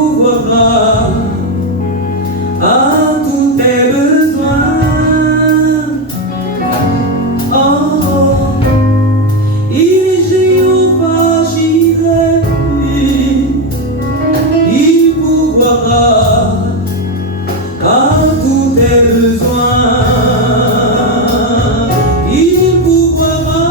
pourvoira à tous tes besoins. Oh, il est Jéhovah Jireh, il pourvoira à tous tes besoins. Il pourvoira,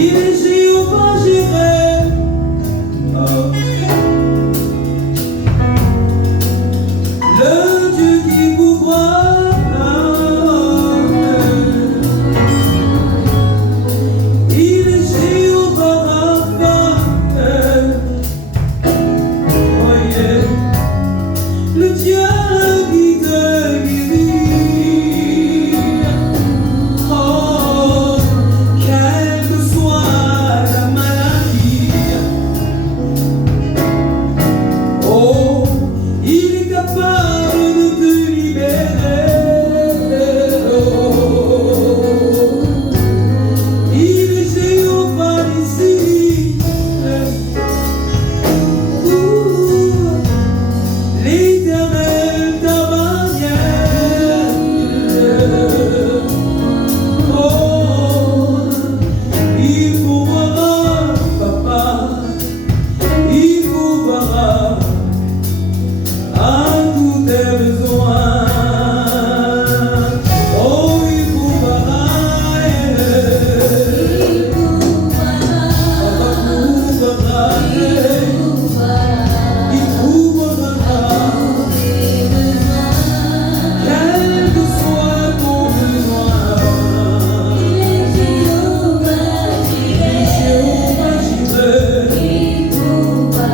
il est Jéhovah Jireh. Oh. Le Dieu qui pourvoit. Il est Jéhovah Rapha. Oh yeah. Le Dieu qui guérit. Oh, quelle que soit la maladie. Oh, il est capable de te libérer. Oh, il est Jéhovah ici. L'Éternel ta bannière. Oh, il pourvoira, papa, il pourvoira à tous tes besoins. Oh, il pourvoira, papa pourvoira, il pourvoira, quel que soit ton besoin. Jéhovah Jireh, il pourvoira.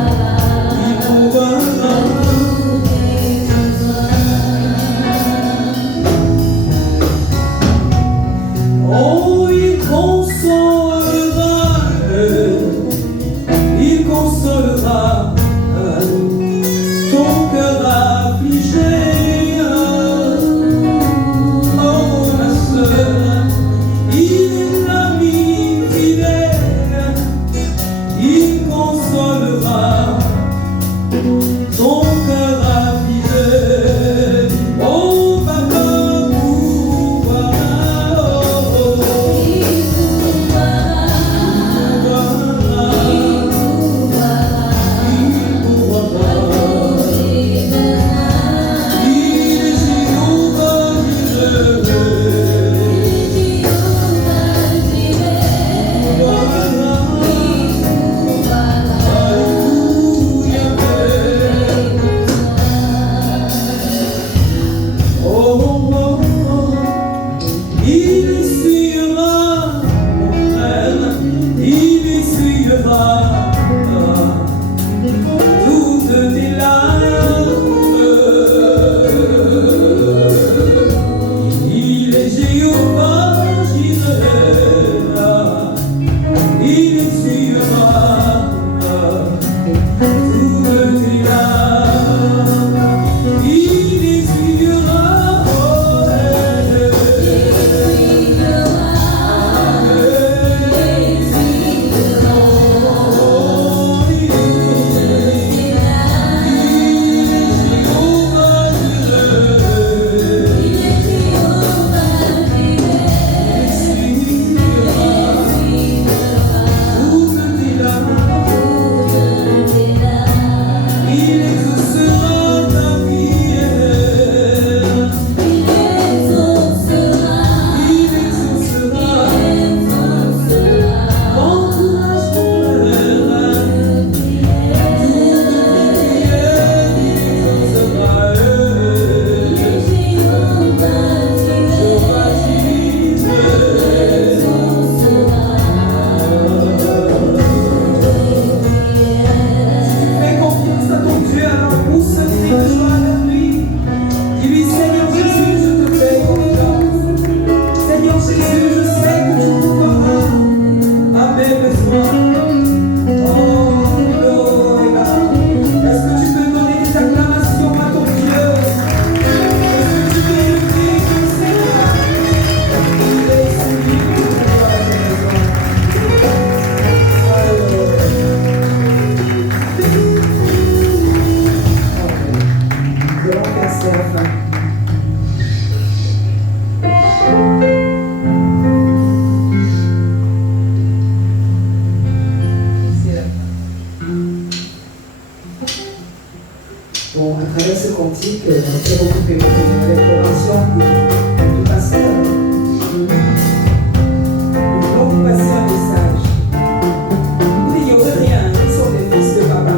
Oh, il consolera ton cœur affligé. Oh, ma sœur, il est l'ami fidèle, il consolera ton cœur affligé. Oh, papa pourvoira. Il essuiera, mon frère, il essuiera toutes tes larmes. Il est Jéhovah Jireh, il essuiera toutes tes larmes. Il essuiera, oh, Bon, à travers ce cantique, j'ai beaucoup aimé l'intervention du pasteur. Nous voulons vous passer un message. Vous n'ignorez rien, nous sommes les fils de papa.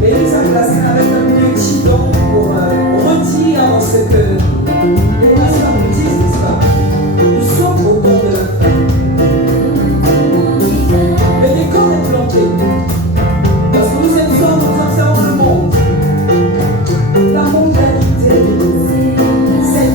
Mais il nous a placés avec un petit don pour redire ce que les pasteurs nous disent, n'est-ce pas? Nous sommes au don de la femme. Le décor est planté. Parce que nous sommes, nous observons le monde. La mondialité, c'est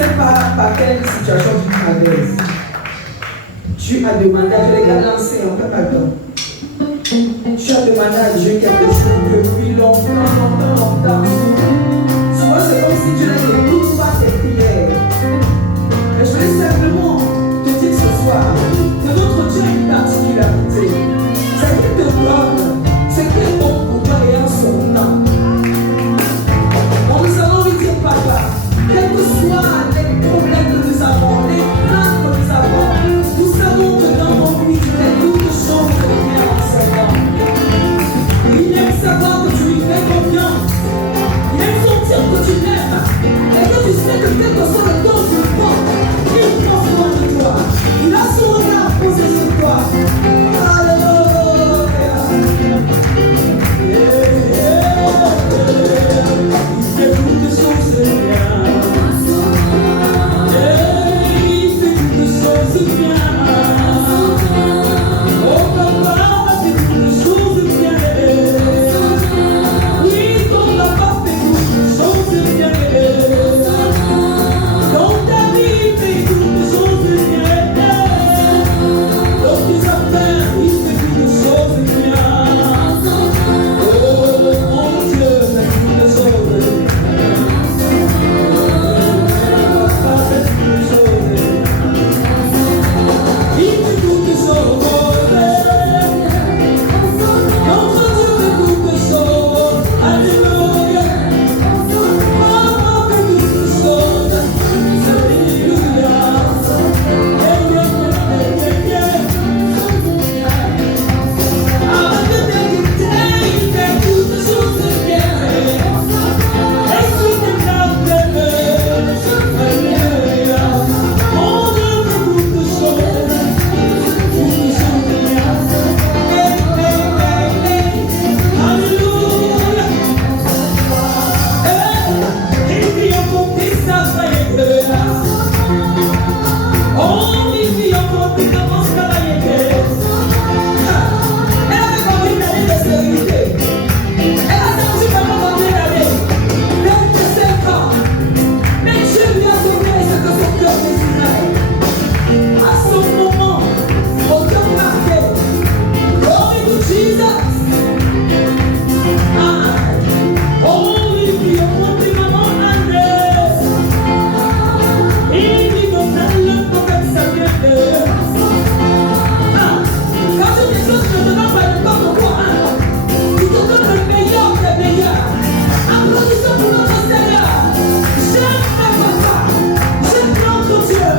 sais pas par quelle situation tu traverses. Tu as demandé à Dieu, les gars, lancer, on ne fait pas le temps. Tu as demandé à Dieu quelque chose depuis longtemps. Souvent, c'est comme si Dieu n'écoute pas tes prières. Mais je voulais simplement te dire ce soir que notre Dieu a une particularité. C'est qu'il te donne ce qui est bon pour toi et en son temps. Donc nous allons lui dire, Papa, quels que soient les problèmes que nous avons, les craintes que nous avons, nous savons que dans ton pays, tu fais toutes choses bien en ce temps. Il aime savoir que tu lui fais confiance. Il aime sentir que tu l'aimes. Et que tu sais que quel que soit le temps du monde, il prend soin de toi. Il a son regard posé sur toi. Alléluia. Il fait toutes choses bien. Il fait toutes choses bien. Oh papa fait toutes choses bien. Oui, ton papa fait toutes choses bien. Dans ta vie, fait toutes choses bien. Dans tes affaires, il fait toutes choses bien. Oh mon Dieu, fait toutes choses bien. Papa fait toutes choses bien. Il fait toutes choses bien. Notre Dieu fait toutes choses. Alléluia. Papa fait toutes choses. Alléluia. Arrête de t'inquiéter, il fait toutes choses bien. Essuie tes larmes. Alléluia. Mon Dieu fait toutes choses. Toutes choses bien. Alléluia. Il vit en compter sa faillite. Oh, il vit en compter comment ça va y être. Elle avait pas envie d'aller de sécurité. Elle a senti vraiment envie d'aller. 25 ans. Mais Dieu lui a donné ce que son cœur désirait. À son moment, au cœur marqué. Glory to Jesus. Oh, il vit en compter maman Annette. Il vit dans le prophète Samuel. Quand tu déclenches, je te donne pas le temps pour toi. Tu te donnes le meilleur des meilleurs. Applaudissons pour notre Seigneur. J'aime mes papas. J'aime notre Dieu.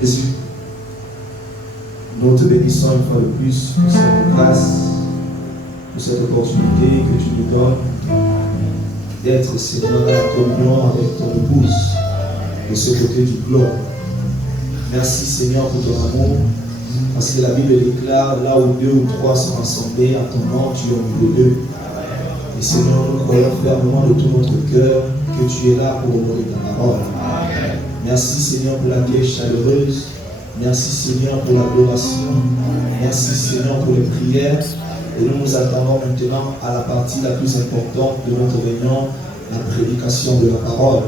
Jésus, nous te bénissons une fois de plus pour cette grâce, pour cette opportunité que tu nous donnes d'être, Seigneur, dans la communion avec ton épouse de ce côté du globe. Merci, Seigneur, pour ton amour, parce que la Bible déclare là où 2 ou 3 sont rassemblés à ton nom, tu es au milieu d'eux. Et Seigneur, nous croyons fermement de tout notre cœur que tu es là pour honorer ta parole. Merci, Seigneur, pour l'accueil chaleureuse. Merci, Seigneur, pour l'adoration. Merci, Seigneur, pour les prières. Et nous nous attendons maintenant à la partie la plus importante de notre réunion, la prédication de la parole.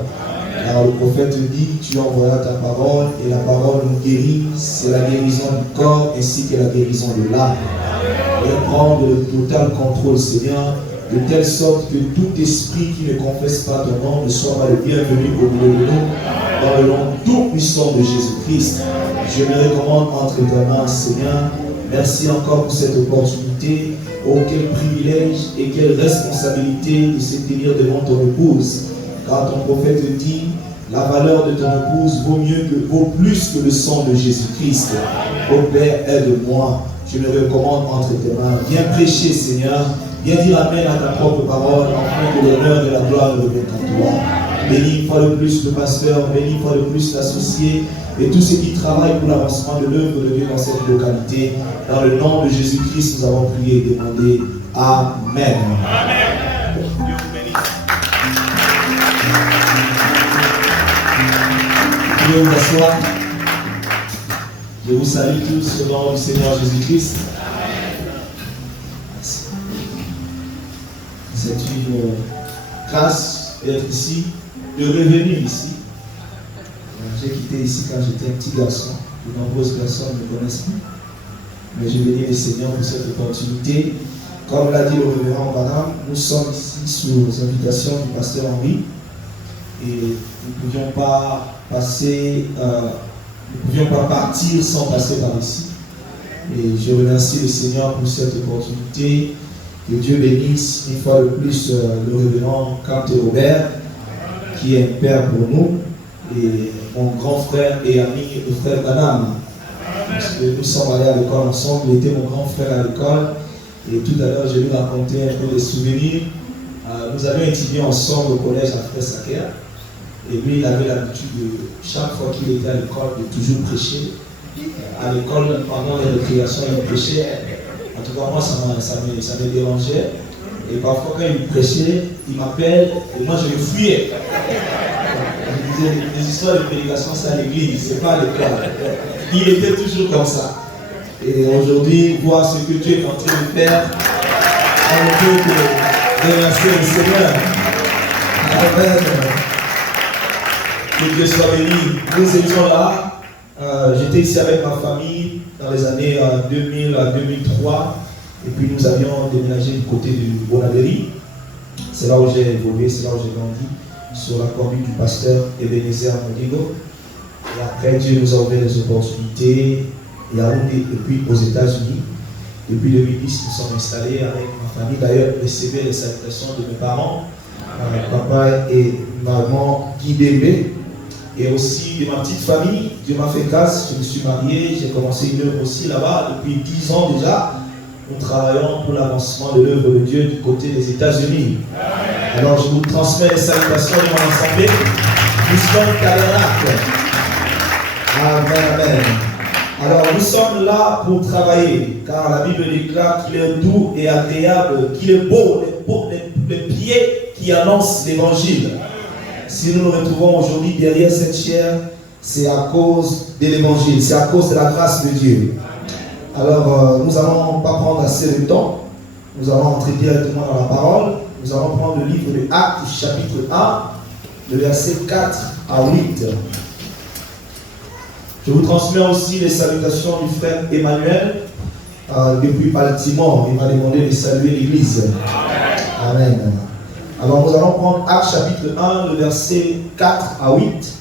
Alors le prophète dit, tu envoies ta parole et la parole nous guérit, c'est la guérison du corps ainsi que la guérison de l'âme. Et prendre le total contrôle, Seigneur, de telle sorte que tout esprit qui ne confesse pas ton nom ne soit pas le bienvenu au milieu de nous, dans le nom tout puissant de Jésus-Christ. Je me recommande entre tes mains, Seigneur. Merci encore pour cette opportunité. Oh, quel privilège et quelle responsabilité de se tenir devant ton épouse. Car ton prophète dit, la valeur de ton épouse vaut plus que le sang de Jésus-Christ. Oh Père, aide-moi. Je me recommande entre tes mains. Viens prêcher, Seigneur. Viens dire amen à ta propre parole, afin que l'honneur et la gloire reviennent à toi. Bénis une fois de plus le pasteur, bénis une fois de plus l'associé et tous ceux qui travaillent pour l'avancement de l'œuvre de Dieu dans cette localité. Dans le nom de Jésus-Christ, nous avons prié et demandé Amen. Amen. Dieu vous bénisse. Dieu vous assoit. Je vous salue tous au nom du Seigneur Jésus-Christ. C'est une grâce d'être ici, de revenir ici. J'ai quitté ici quand j'étais un petit garçon. De nombreuses personnes ne me connaissent plus. Mais je bénis le Seigneur pour cette opportunité. Comme l'a dit le révérend Madame, nous sommes ici sous invitation du pasteur Henri. Et nous ne pouvions pas partir sans passer par ici. Et je remercie le Seigneur pour cette opportunité. Que Dieu bénisse une fois de plus le révérend Canté Robert, qui est un père pour nous, et mon grand frère et ami, le frère Madame. Parce que nous sommes allés à l'école ensemble, il était mon grand frère à l'école, et tout à l'heure je lui racontais un peu des souvenirs. Nous avions étudié ensemble au collège à Frère-Saker, et lui il avait l'habitude de, chaque fois qu'il était à l'école, de toujours prêcher. À l'école, pendant les récréations, il prêchait. En tout cas, moi, ça me dérangeait. Et parfois, quand il prêchait, il m'appelle et moi, je le fuyais. Je disais, les histoires de prédication, c'est à l'église, c'est pas à l'école. Il était toujours comme ça. Et aujourd'hui, voir ce que Dieu est en train de faire, on ne peut que remercier le Seigneur. Amen. Que Dieu soit béni. Nous étions là. J'étais ici avec ma famille dans les années 2000 à 2003 et puis nous avions déménagé du côté du Bonadéry. C'est là où j'ai évolué, c'est là où j'ai grandi, sur la conduite du pasteur Ebenezer Modigo. Et après Dieu nous a ouvert des opportunités et puis aux États-Unis. Depuis 2010, nous sommes installés avec ma famille. D'ailleurs, recevez les salutations de mes parents, papa et maman Guy Bébé. Et aussi de ma petite famille, Dieu m'a fait grâce, je me suis marié, j'ai commencé une œuvre aussi là-bas depuis 10 ans déjà. Nous travaillons pour l'avancement de l'œuvre de Dieu du côté des États-Unis. Alors je vous transmets les salutations de mon assemblée. Nous sommes tabernacle. Amen, amen. Alors nous sommes là pour travailler, car la Bible déclare qu'il est doux et agréable, qu'il est beau, les pieds qui annoncent l'évangile. Si nous nous retrouvons aujourd'hui derrière cette chair, c'est à cause de l'évangile, c'est à cause de la grâce de Dieu. Alors, nous n'allons pas prendre assez de temps, nous allons entrer directement dans la parole. Nous allons prendre le livre de Actes, chapitre 1, le verset 4 à 8. Je vous transmets aussi les salutations du frère Emmanuel depuis Baltimore. Il m'a demandé de saluer l'église. Amen. Alors nous allons prendre Actes chapitre 1, le verset 4 à 8.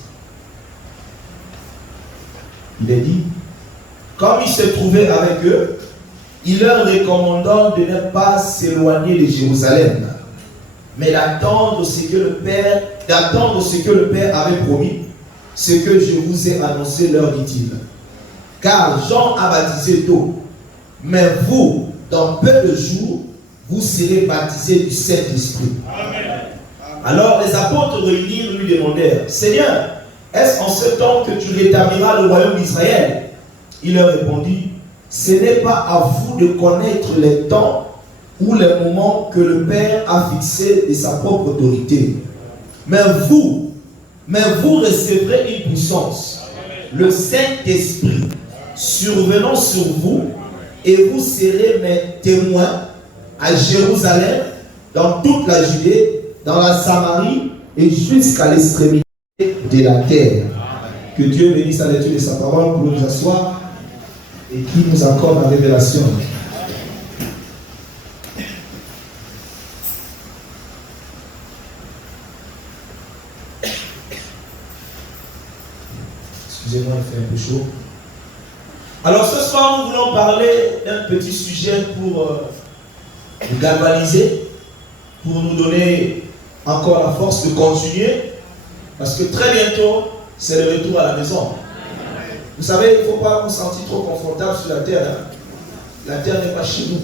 Il est dit, comme il se trouvait avec eux, il leur recommandant de ne pas s'éloigner de Jérusalem, mais d'attendre ce que le Père avait promis, ce que je vous ai annoncé, leur dit-il. Car Jean a baptisé d'eau, mais vous, dans peu de jours, vous serez baptisés du Saint-Esprit. Alors les apôtres réunis lui demandèrent, Seigneur, est-ce en ce temps que tu rétabliras le royaume d'Israël? Il leur répondit, ce n'est pas à vous de connaître les temps ou les moments que le Père a fixés de sa propre autorité. Mais vous recevrez une puissance, le Saint-Esprit, survenant sur vous, et vous serez mes témoins à Jérusalem, dans toute la Judée, dans la Samarie et jusqu'à l'extrémité de la terre. Que Dieu bénisse la lecture de sa parole pour nous asseoir et qui nous accorde la révélation. Excusez-moi, il fait un peu chaud. Alors ce soir, nous voulons parler d'un petit sujet pour nous galvaniser, pour nous donner encore la force de continuer, parce que très bientôt, c'est le retour à la maison. Vous savez, il ne faut pas vous sentir trop confortable sur la terre. Hein. La terre n'est pas chez nous.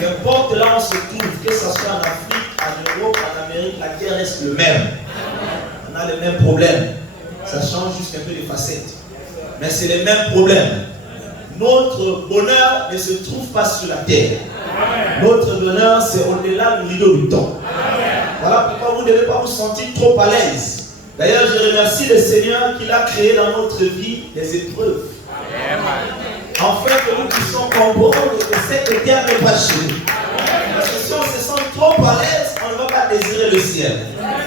Qu'importe là où on se trouve, que ce soit en Afrique, en Europe, en Amérique, la terre reste le même. On a les mêmes problèmes. Ça change juste un peu les facettes. Mais c'est les mêmes problèmes. Notre bonheur ne se trouve pas sur la terre. Notre bonheur, c'est au-delà du rideau du temps. Voilà pourquoi vous ne devez pas vous sentir trop à l'aise. D'ailleurs, je remercie le Seigneur qu'il a créé dans notre vie des épreuves. Afin que nous puissions comprendre que cette terre n'est pas chez nous. Parce que si on se sent trop à l'aise, on ne va pas désirer le ciel.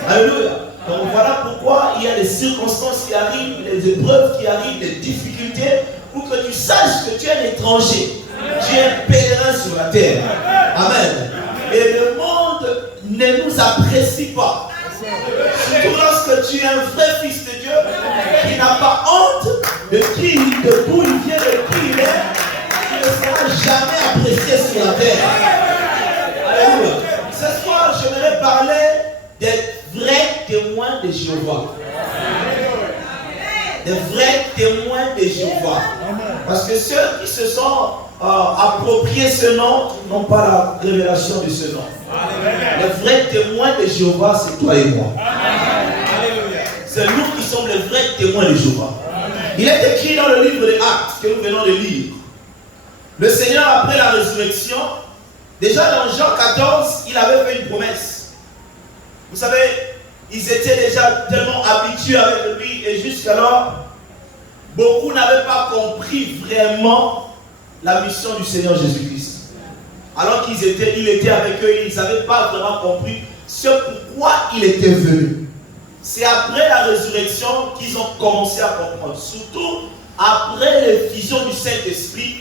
Alléluia. Donc voilà pourquoi il y a des circonstances qui arrivent, des épreuves qui arrivent, des difficultés, pour que tu saches que tu es un étranger. Tu es un pèlerin sur la terre. Amen. Et le monde ne nous apprécie pas. Surtout lorsque tu es un vrai fils de Dieu qui n'a pas honte de d'où il vient, de qui il est, tu ne seras jamais apprécié sur la terre. Alléluia. Ce soir, je voudrais parler des vrais témoins de Jéhovah. Des vrais témoins de Jéhovah. Parce que ceux qui se sont appropriés ce nom n'ont pas la révélation de ce nom. Les vrais témoins de Jéhovah, c'est toi et moi. C'est nous qui sommes les vrais témoins de Jéhovah. Il est écrit dans le livre des Actes que nous venons de lire. Le Seigneur, après la résurrection, déjà dans Jean 14, il avait fait une promesse. Vous savez, ils étaient déjà tellement habitués avec lui et jusqu'alors, beaucoup n'avaient pas compris vraiment la mission du Seigneur Jésus-Christ. Alors il était avec eux, ils n'avaient pas vraiment compris ce pourquoi il était venu. C'est après la résurrection qu'ils ont commencé à comprendre. Surtout après l'effusion du Saint-Esprit,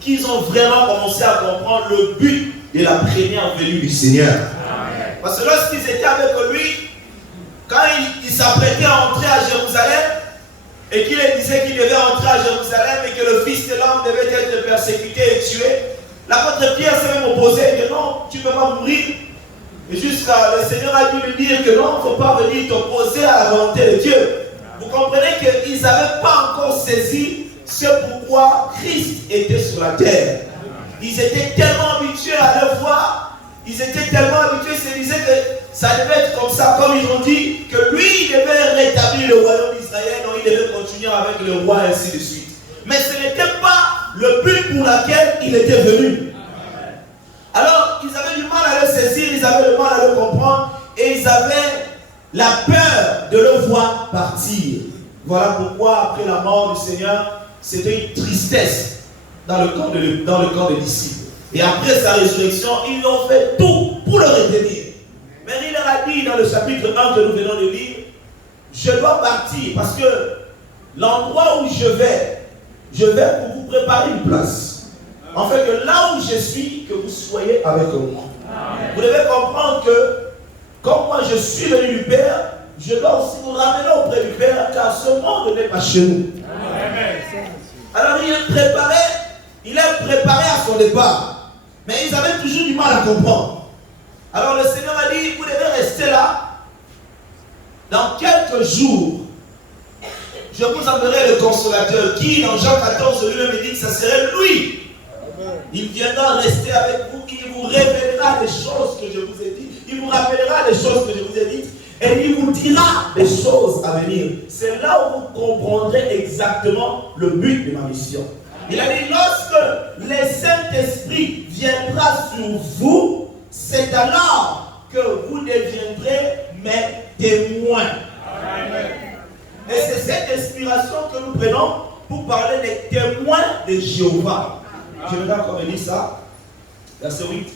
qu'ils ont vraiment commencé à comprendre le but de la première venue du Seigneur. Parce que lorsqu'ils étaient avec lui, quand il s'apprêtait à entrer à Jérusalem, et qu'il disait qu'il devait entrer à Jérusalem et que le Fils de l'homme devait être persécuté et tué, l'apôtre Pierre s'est même opposé et que non, tu ne peux pas mourir. Et jusqu'à le Seigneur a dû lui dire que non, il ne faut pas venir t'opposer à la volonté de Dieu. Vous comprenez qu'ils n'avaient pas encore saisi ce pourquoi Christ était sur la terre. Ils étaient tellement habitués à le voir, ils étaient tellement habitués, ils se disaient que ça devait être comme ça, comme ils ont dit, que lui il devait rétablir le royaume d'Israël, donc il devait continuer avec le roi et ainsi de suite. Mais ce n'était pas le but pour lequel il était venu. Alors, ils avaient du mal à le saisir, ils avaient du mal à le comprendre, et ils avaient la peur de le voir partir. Voilà pourquoi, après la mort du Seigneur, c'était une tristesse dans le camp des disciples. Et après sa résurrection, ils ont fait tout pour le retenir. Mais il leur a dit dans le chapitre 1 que nous venons de lire, je dois partir parce que l'endroit où je vais pour vous préparer une place. En fait, que là où je suis, que vous soyez avec moi. Amen. Vous devez comprendre que, comme moi je suis venu du Père, je dois aussi vous ramener auprès du Père, car ce monde n'est pas chez nous. Amen. Alors il est préparé à son départ. Mais ils avaient toujours du mal à comprendre. Alors le Seigneur a dit, vous devez rester là. Dans quelques jours, je vous enverrai le consolateur qui, dans Jean 14, lui-même dit que ça serait lui. Il viendra rester avec vous, il vous révélera les choses que je vous ai dites, il vous rappellera les choses que je vous ai dites, et il vous dira des choses à venir. C'est là où vous comprendrez exactement le but de ma mission. Il a dit, lorsque le Saint-Esprit viendra sur vous, c'est alors que vous deviendrez mes témoins. Amen. Et c'est cette inspiration que nous prenons pour parler des témoins de Jéhovah. Je vais encore lire ça. Verset 8.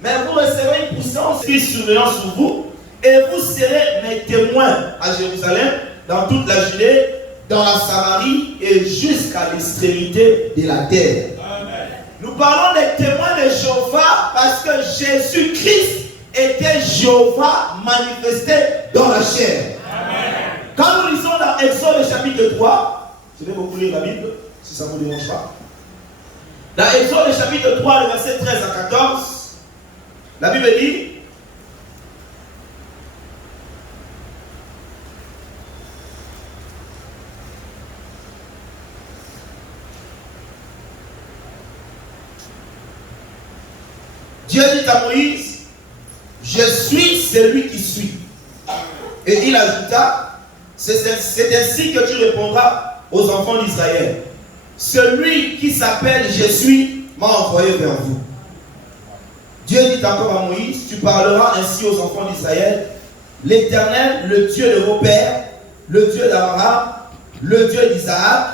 Mais vous recevrez une puissance qui surveillant sur vous, et vous serez mes témoins à Jérusalem, dans toute la Judée, dans la Samarie et jusqu'à l'extrémité de la terre. Amen. Nous parlons des témoins de Jéhovah parce que Jésus-Christ était Jéhovah manifesté dans la chair. Amen. Quand nous lisons dans Exode chapitre 3, je vais beaucoup lire la Bible, si ça ne vous dérange pas. Dans Exode chapitre 3, le verset 13 à 14, la Bible dit, Dieu dit à Moïse, je suis celui qui suis. Et il ajouta, c'est ainsi que tu répondras aux enfants d'Israël. Celui qui s'appelle je suis m'a envoyé vers vous. Dieu dit encore à Moïse, tu parleras ainsi aux enfants d'Israël. L'Éternel, le Dieu de vos pères, le Dieu d'Abraham, le Dieu d'Isaac,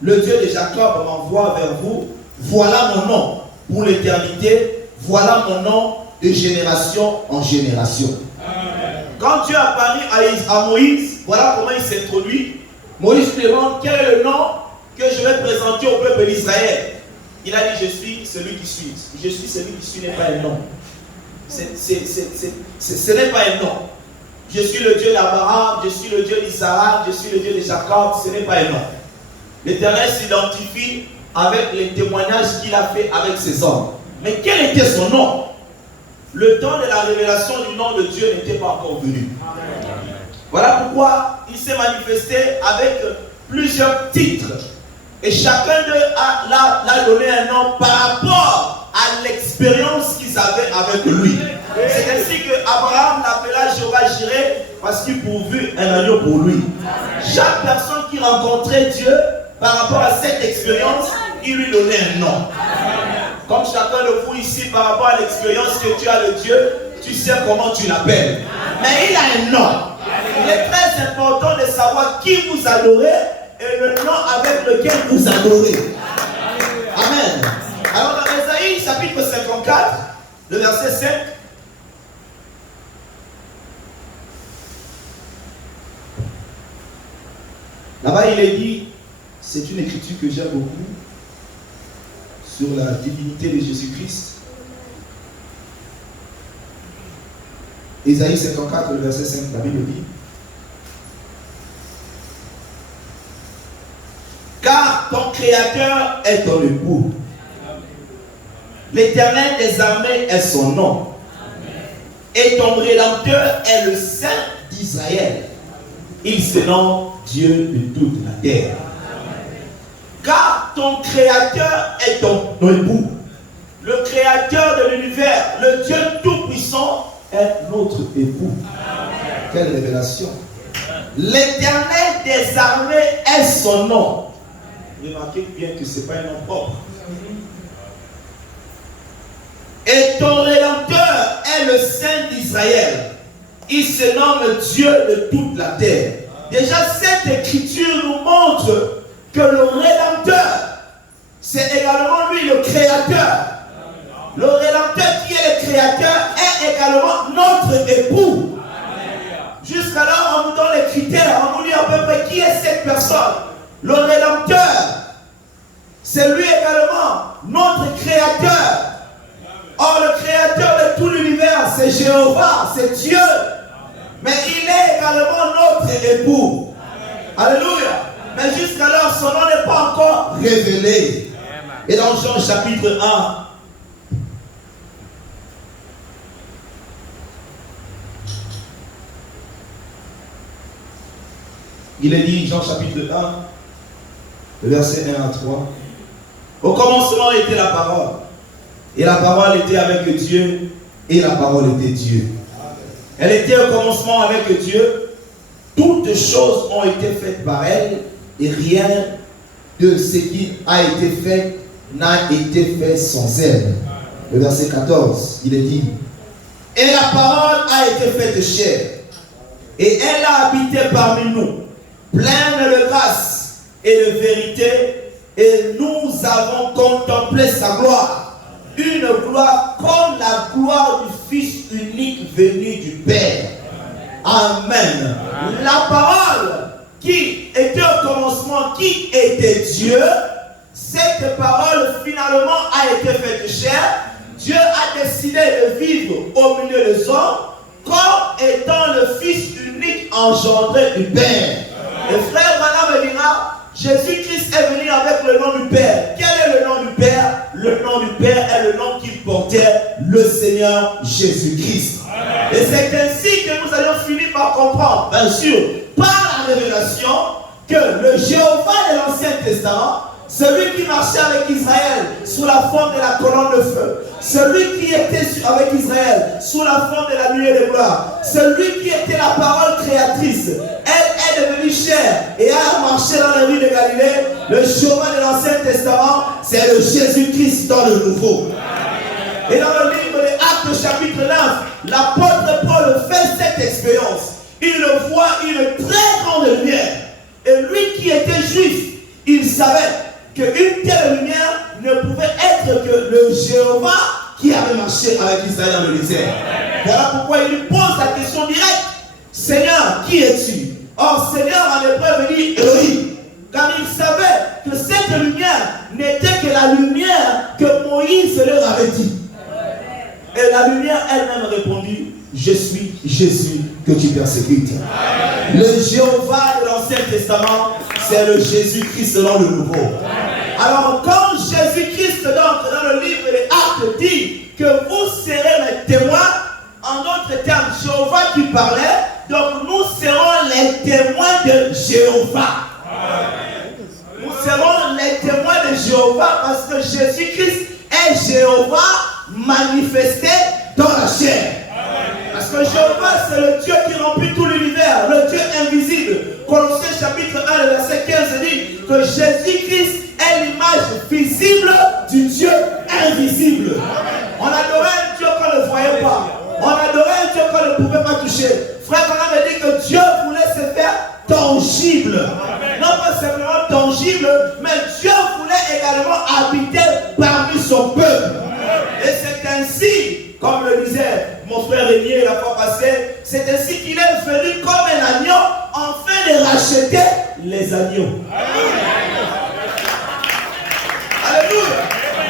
le Dieu de Jacob m'envoie vers vous. Voilà mon nom pour l'éternité. Voilà mon nom de génération en génération. Amen. Quand Dieu a parlé à Moïse, voilà comment il s'introduit. Moïse lui demande quel est le nom que je vais présenter au peuple d'Israël. Il a dit, je suis celui qui suis. Je suis celui qui suis n'est pas un nom. Ce n'est pas un nom. Je suis le Dieu d'Abraham, je suis le Dieu d'Isaac, je suis le Dieu de Jacob. Ce n'est pas un nom. L'Éternel s'identifie avec les témoignages qu'il a fait avec ses hommes. Mais quel était son nom? Le temps de la révélation du nom de Dieu n'était pas encore venu. Amen. Voilà pourquoi il s'est manifesté avec plusieurs titres. Et chacun d'eux l'a donné un nom par rapport à l'expérience qu'ils avaient avec lui. C'est ainsi que Abraham l'appela Jéhovah Jireh parce qu'il pourvut un agneau pour lui. Chaque personne qui rencontrait Dieu par rapport à cette expérience, il lui donnait un nom. Comme chacun de vous ici, par rapport à l'expérience que tu as de Dieu, tu sais comment tu l'appelles. Mais il a un nom. Il est très important de savoir qui vous adorez et le nom avec lequel vous adorez. Amen. Alors dans Ésaïe chapitre 54, le verset 5. Là-bas il est dit, c'est une écriture que j'aime beaucoup, sur la divinité de Jésus-Christ. Ésaïe 54, le verset 5, la Bible dit, car ton Créateur est ton époux. L'Éternel des armées est son nom. Et ton Rédempteur est le Saint d'Israël. Il se nomme Dieu de toute la terre. Car ton Créateur est ton époux. Le Créateur de l'univers, le Dieu tout-puissant, est notre époux. Amen. Quelle révélation. L'Éternel des armées est son nom. Remarquez bien que ce n'est pas un nom propre. Et ton Rédempteur est le Saint d'Israël. Il se nomme Dieu de toute la terre. Déjà, cette écriture nous montre que le Rédempteur, c'est également lui le Créateur. Le Rédempteur qui est le Créateur est également notre époux. Jusqu'alors, on nous donne les critères, on nous dit à peu près qui est cette personne. Le Rédempteur, c'est lui également notre Créateur. Or, le Créateur de tout l'univers, c'est Jéhovah, c'est Dieu. Mais il est également notre époux. Alléluia. Mais jusqu'alors, son nom n'est pas encore révélé. Et dans Jean chapitre 1, Il est dit, Jean chapitre 1, le verset 1 à 3. Au commencement était la parole. Et la parole était avec Dieu. Et la parole était Dieu. Elle était au commencement avec Dieu. Toutes choses ont été faites par elle. Et rien de ce qui a été fait n'a été fait sans elle. Le verset 14, il est dit. Et la parole a été faite chair. Et elle a habité parmi nous, pleine de grâce et de vérité, et nous avons contemplé sa gloire, une gloire comme la gloire du Fils unique venu du Père. Amen. La parole qui était au commencement, qui était Dieu, cette parole finalement a été faite chair. Dieu a décidé de vivre au milieu des hommes comme étant le Fils unique engendré du Père. Et frère Branham me dira, Jésus-Christ est venu avec le nom du Père. Quel est le nom du Père? Le nom du Père est le nom qu'il portait, le Seigneur Jésus-Christ. Et c'est ainsi que nous allons finir par comprendre, bien sûr, par la révélation, que le Jéhovah de l'Ancien Testament, celui qui marchait avec Israël sous la forme de la colonne de feu, celui qui était avec Israël sous la forme de la nuée de gloire, celui qui était la parole créatrice, elle est devenue chair et a marché dans les rues de Galilée. Le Jéhovah de l'Ancien Testament, c'est le Jésus-Christ dans le Nouveau. Et dans le livre des Actes chapitre 9, l'apôtre Paul fait cette expérience. Il voit une très grande lumière. Et lui qui était juif, il savait qu'une telle lumière ne pouvait être que le Jéhovah qui avait marché avec Israël dans le désert. Voilà pourquoi il lui pose la question directe. Seigneur, qui es-tu? Or, Seigneur en hébreu veut dire Elohim. Car il savait que cette lumière n'était que la lumière que Moïse leur avait dit. Et la lumière elle-même répondit, je suis Jésus que tu persécutes. Le Jéhovah de l'Ancien Testament, c'est le Jésus-Christ dans le Nouveau. Alors quand Jésus-Christ dans le livre des Actes dit que vous serez mes témoins, en d'autres termes, Jéhovah qui parlait, donc nous serons les témoins de Jéhovah. Nous serons les témoins de Jéhovah parce que Jésus-Christ est Jéhovah manifesté dans la chair. Parce que Jéhovah, c'est le Dieu qui remplit tout l'univers, le Dieu invisible. Colossiens chapitre 1, verset 15 dit que Jésus-Christ est l'image visible du Dieu invisible. On adorait un Dieu qu'on ne voyait pas. On adorait un Dieu qu'on ne pouvait pas toucher. Frère, on avait dit que Dieu voulait se faire tangible. Non pas simplement tangible, mais Dieu voulait également habiter parmi son peuple. Et c'est ainsi, comme le disait mon frère Rénier la fois passée, c'est ainsi qu'il est venu comme un agneau afin de racheter les agneaux. Alléluia.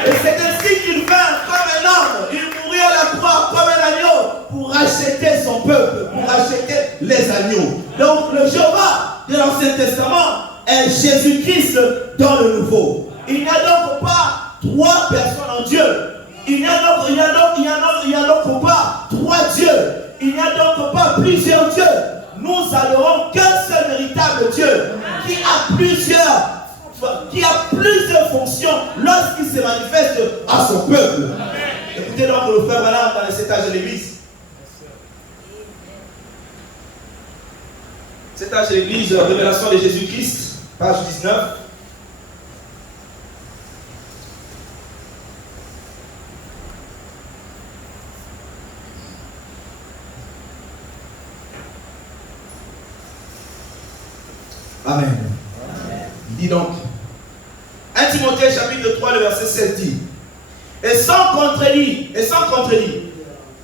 Et c'est ainsi qu'il vint comme un homme. Il mourut à la croix comme un agneau pour racheter son peuple, pour racheter les agneaux. Donc le Jéhovah de l'Ancien Testament est Jésus-Christ dans le Nouveau. Il n'y a donc pas trois personnes en Dieu. Il n'y a donc pas trois dieux. Il n'y a donc pas plusieurs dieux. Nous adorons qu'un seul véritable Dieu qui a plusieurs fonctions lorsqu'il se manifeste à son peuple. Écoutez donc le frère Balaam dans les 7 âges de l'Église. 7 âges de l'Église, révélation de Jésus-Christ, page 19. Amen. Il dit donc, 1 Timothée chapitre 3, le verset 7 dit, et sans contredit,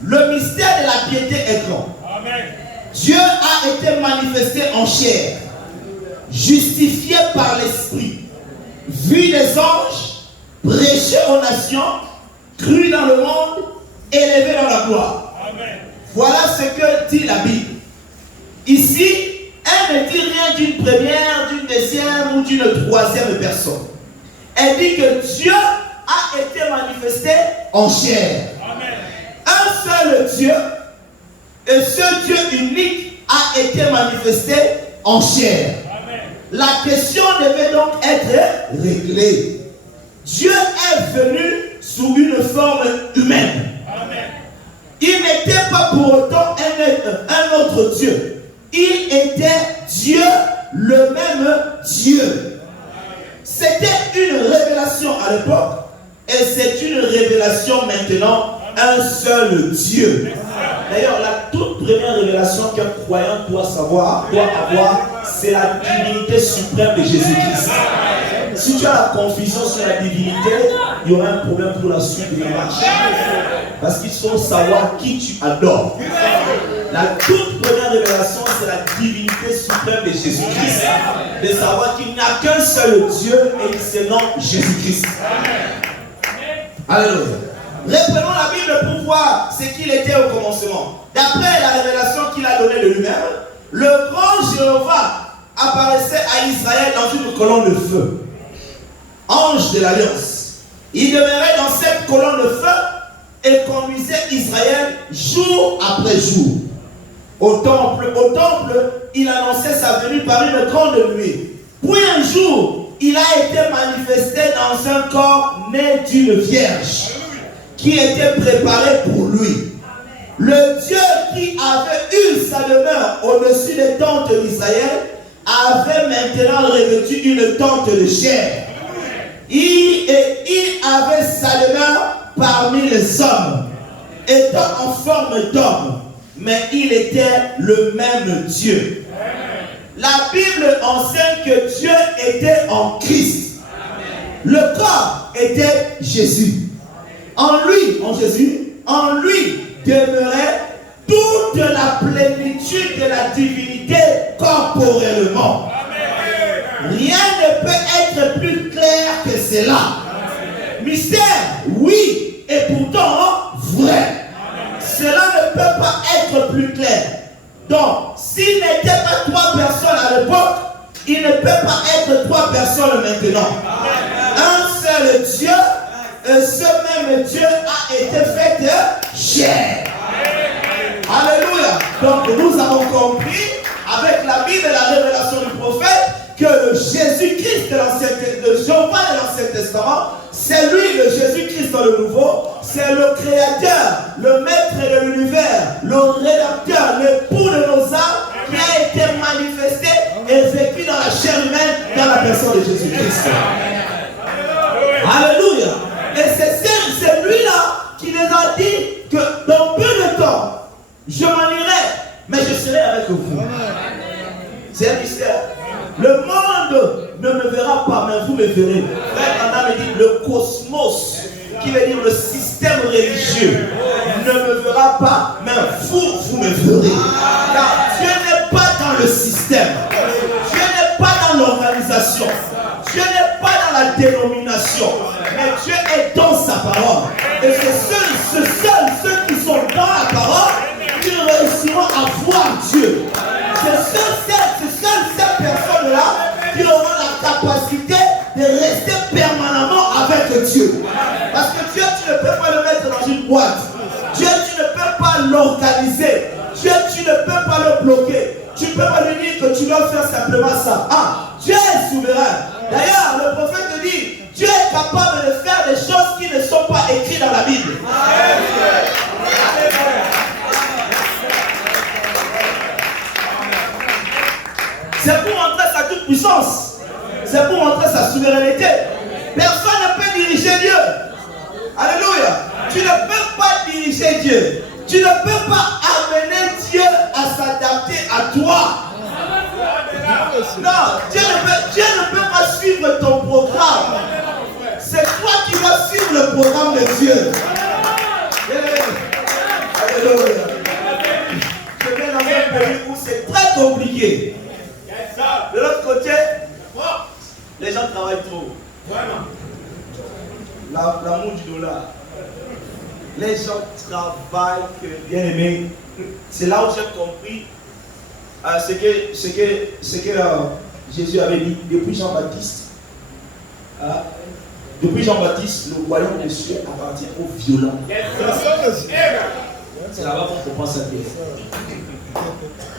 le mystère de la piété est grand. Amen. Dieu a été manifesté en chair, justifié par l'Esprit, vu des anges, prêché aux nations, cru dans le monde, élevé dans la gloire. Amen. Voilà ce que dit la Bible. Ici, elle ne dit rien d'une première, d'une deuxième ou d'une troisième personne. Elle dit que Dieu a été manifesté en chair. Amen. Un seul Dieu, et ce Dieu unique a été manifesté en chair. Amen. La question devait donc être réglée. Dieu est venu sous une forme humaine. Il n'était pas pour autant un autre Dieu. Il était Dieu, le même Dieu. C'était une révélation à l'époque et c'est une révélation maintenant, un seul Dieu. D'ailleurs, la toute première révélation qu'un croyant doit avoir, c'est la divinité suprême de Jésus-Christ. Si tu as la confusion sur la divinité, il y aura un problème pour la suite de la marche. Parce qu'il faut savoir qui tu adores. La toute première révélation, c'est la divinité suprême de Jésus-Christ. De savoir qu'il n'y a qu'un seul Dieu et il se nomme Jésus-Christ. Alléluia. Reprenons la Bible pour voir ce qu'il était au commencement. D'après la révélation qu'il a donnée de lui-même, le grand Jéhovah apparaissait à Israël dans une colonne de feu. Ange de l'Alliance. Il demeurait dans cette colonne de feu et conduisait Israël jour après jour. Au temple, il annonçait sa venue par une grande nuée. Puis un jour, il a été manifesté dans un corps né d'une vierge qui était préparé pour lui. Le Dieu qui avait eu sa demeure au-dessus des tentes d'Israël avait maintenant revêtu une tente de chair. Il avait sa demeure parmi les hommes, étant en forme d'homme, mais il était le même Dieu. La Bible enseigne que Dieu était en Christ. Le corps était Jésus. En lui, en Jésus, en lui demeurait toute la plénitude de la divinité corporellement. Rien ne peut être plus clair que cela. Mystère, oui, et pourtant vrai. Cela ne peut pas être plus clair. Donc, s'il n'était pas 3 personnes à l'époque, il ne peut pas être 3 personnes maintenant. Un seul Dieu, et ce même Dieu a été fait chair. Alléluia. Donc, nous avons compris, avec la Bible et la révélation du prophète, que le Jésus-Christ de Jéhovah de l'Ancien Testament, c'est lui, le Jésus-Christ dans le Nouveau, c'est le Créateur, le Maître de l'univers, le Rédempteur, l'époux de nos âmes, qui a été manifesté et vécu dans la chair humaine, dans la personne de Jésus-Christ. Alléluia. Et c'est lui-là qui les a dit que dans peu de temps, je m'en irai, mais je serai avec vous. C'est un mystère. Le monde ne me verra pas, mais vous me verrez. Frère Anna me dit le cosmos, qui veut dire le système religieux, ne me verra pas, mais vous me verrez. Car Dieu n'est pas dans le système. Dieu n'est pas dans l'organisation. Dieu n'est pas dans la dénomination. Mais Dieu est dans sa parole. Et c'est ceux qui sont dans la parole qui réussiront à voir Dieu. C'est ces personnes-là qui auront la capacité de rester permanemment avec Dieu. Parce que Dieu, tu ne peux pas le mettre dans une boîte. Dieu, tu ne peux pas l'organiser. Dieu, tu ne peux pas le bloquer. Tu ne peux pas lui dire que tu dois faire simplement ça. Ah, Dieu est souverain. D'ailleurs, le prophète dit, Dieu est capable de faire des choses qui ne sont pas écrites dans la Bible. C'est pour montrer sa toute puissance. C'est pour montrer sa souveraineté. Personne ne peut diriger Dieu. Alléluia. Tu ne peux pas diriger Dieu. Tu ne peux pas amener Dieu à s'adapter à toi. Non, Dieu ne peut pas suivre ton programme. C'est toi qui vas suivre le programme de Dieu. Alléluia. Je viens dans un pays où c'est très compliqué. De l'autre côté, les gens travaillent trop. L'amour du dollar. Les gens travaillent, bien aimé. C'est là où j'ai compris ce que Jésus avait dit depuis Jean-Baptiste. Depuis Jean-Baptiste, le royaume des cieux appartient aux violents. C'est là-bas qu'on comprend sa pièce.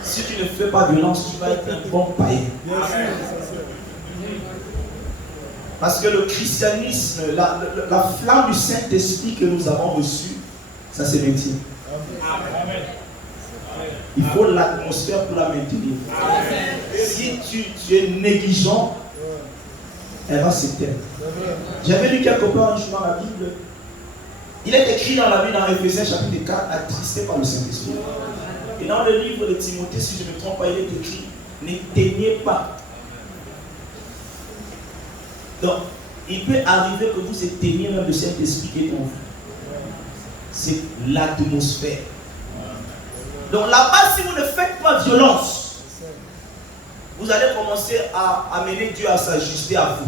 Si tu ne fais pas violence, tu vas être un bon païen. Parce que le christianisme, la flamme du Saint-Esprit que nous avons reçue, ça c'est métier. Il faut l'atmosphère pour la maintenir. Si tu es négligent, elle va s'éteindre. J'avais lu quelque part un jour dans la Bible. Il est écrit dans la Bible, dans Éphésiens chapitre 4, attristé par le Saint-Esprit. Et dans le livre de Timothée, si je ne me trompe pas, il est écrit, n'éteignez pas. Donc, il peut arriver que vous éteigniez même le Saint-Esprit qui est en vous. C'est l'atmosphère. Donc là-bas, si vous ne faites pas violence, vous allez commencer à amener Dieu à s'ajuster à vous.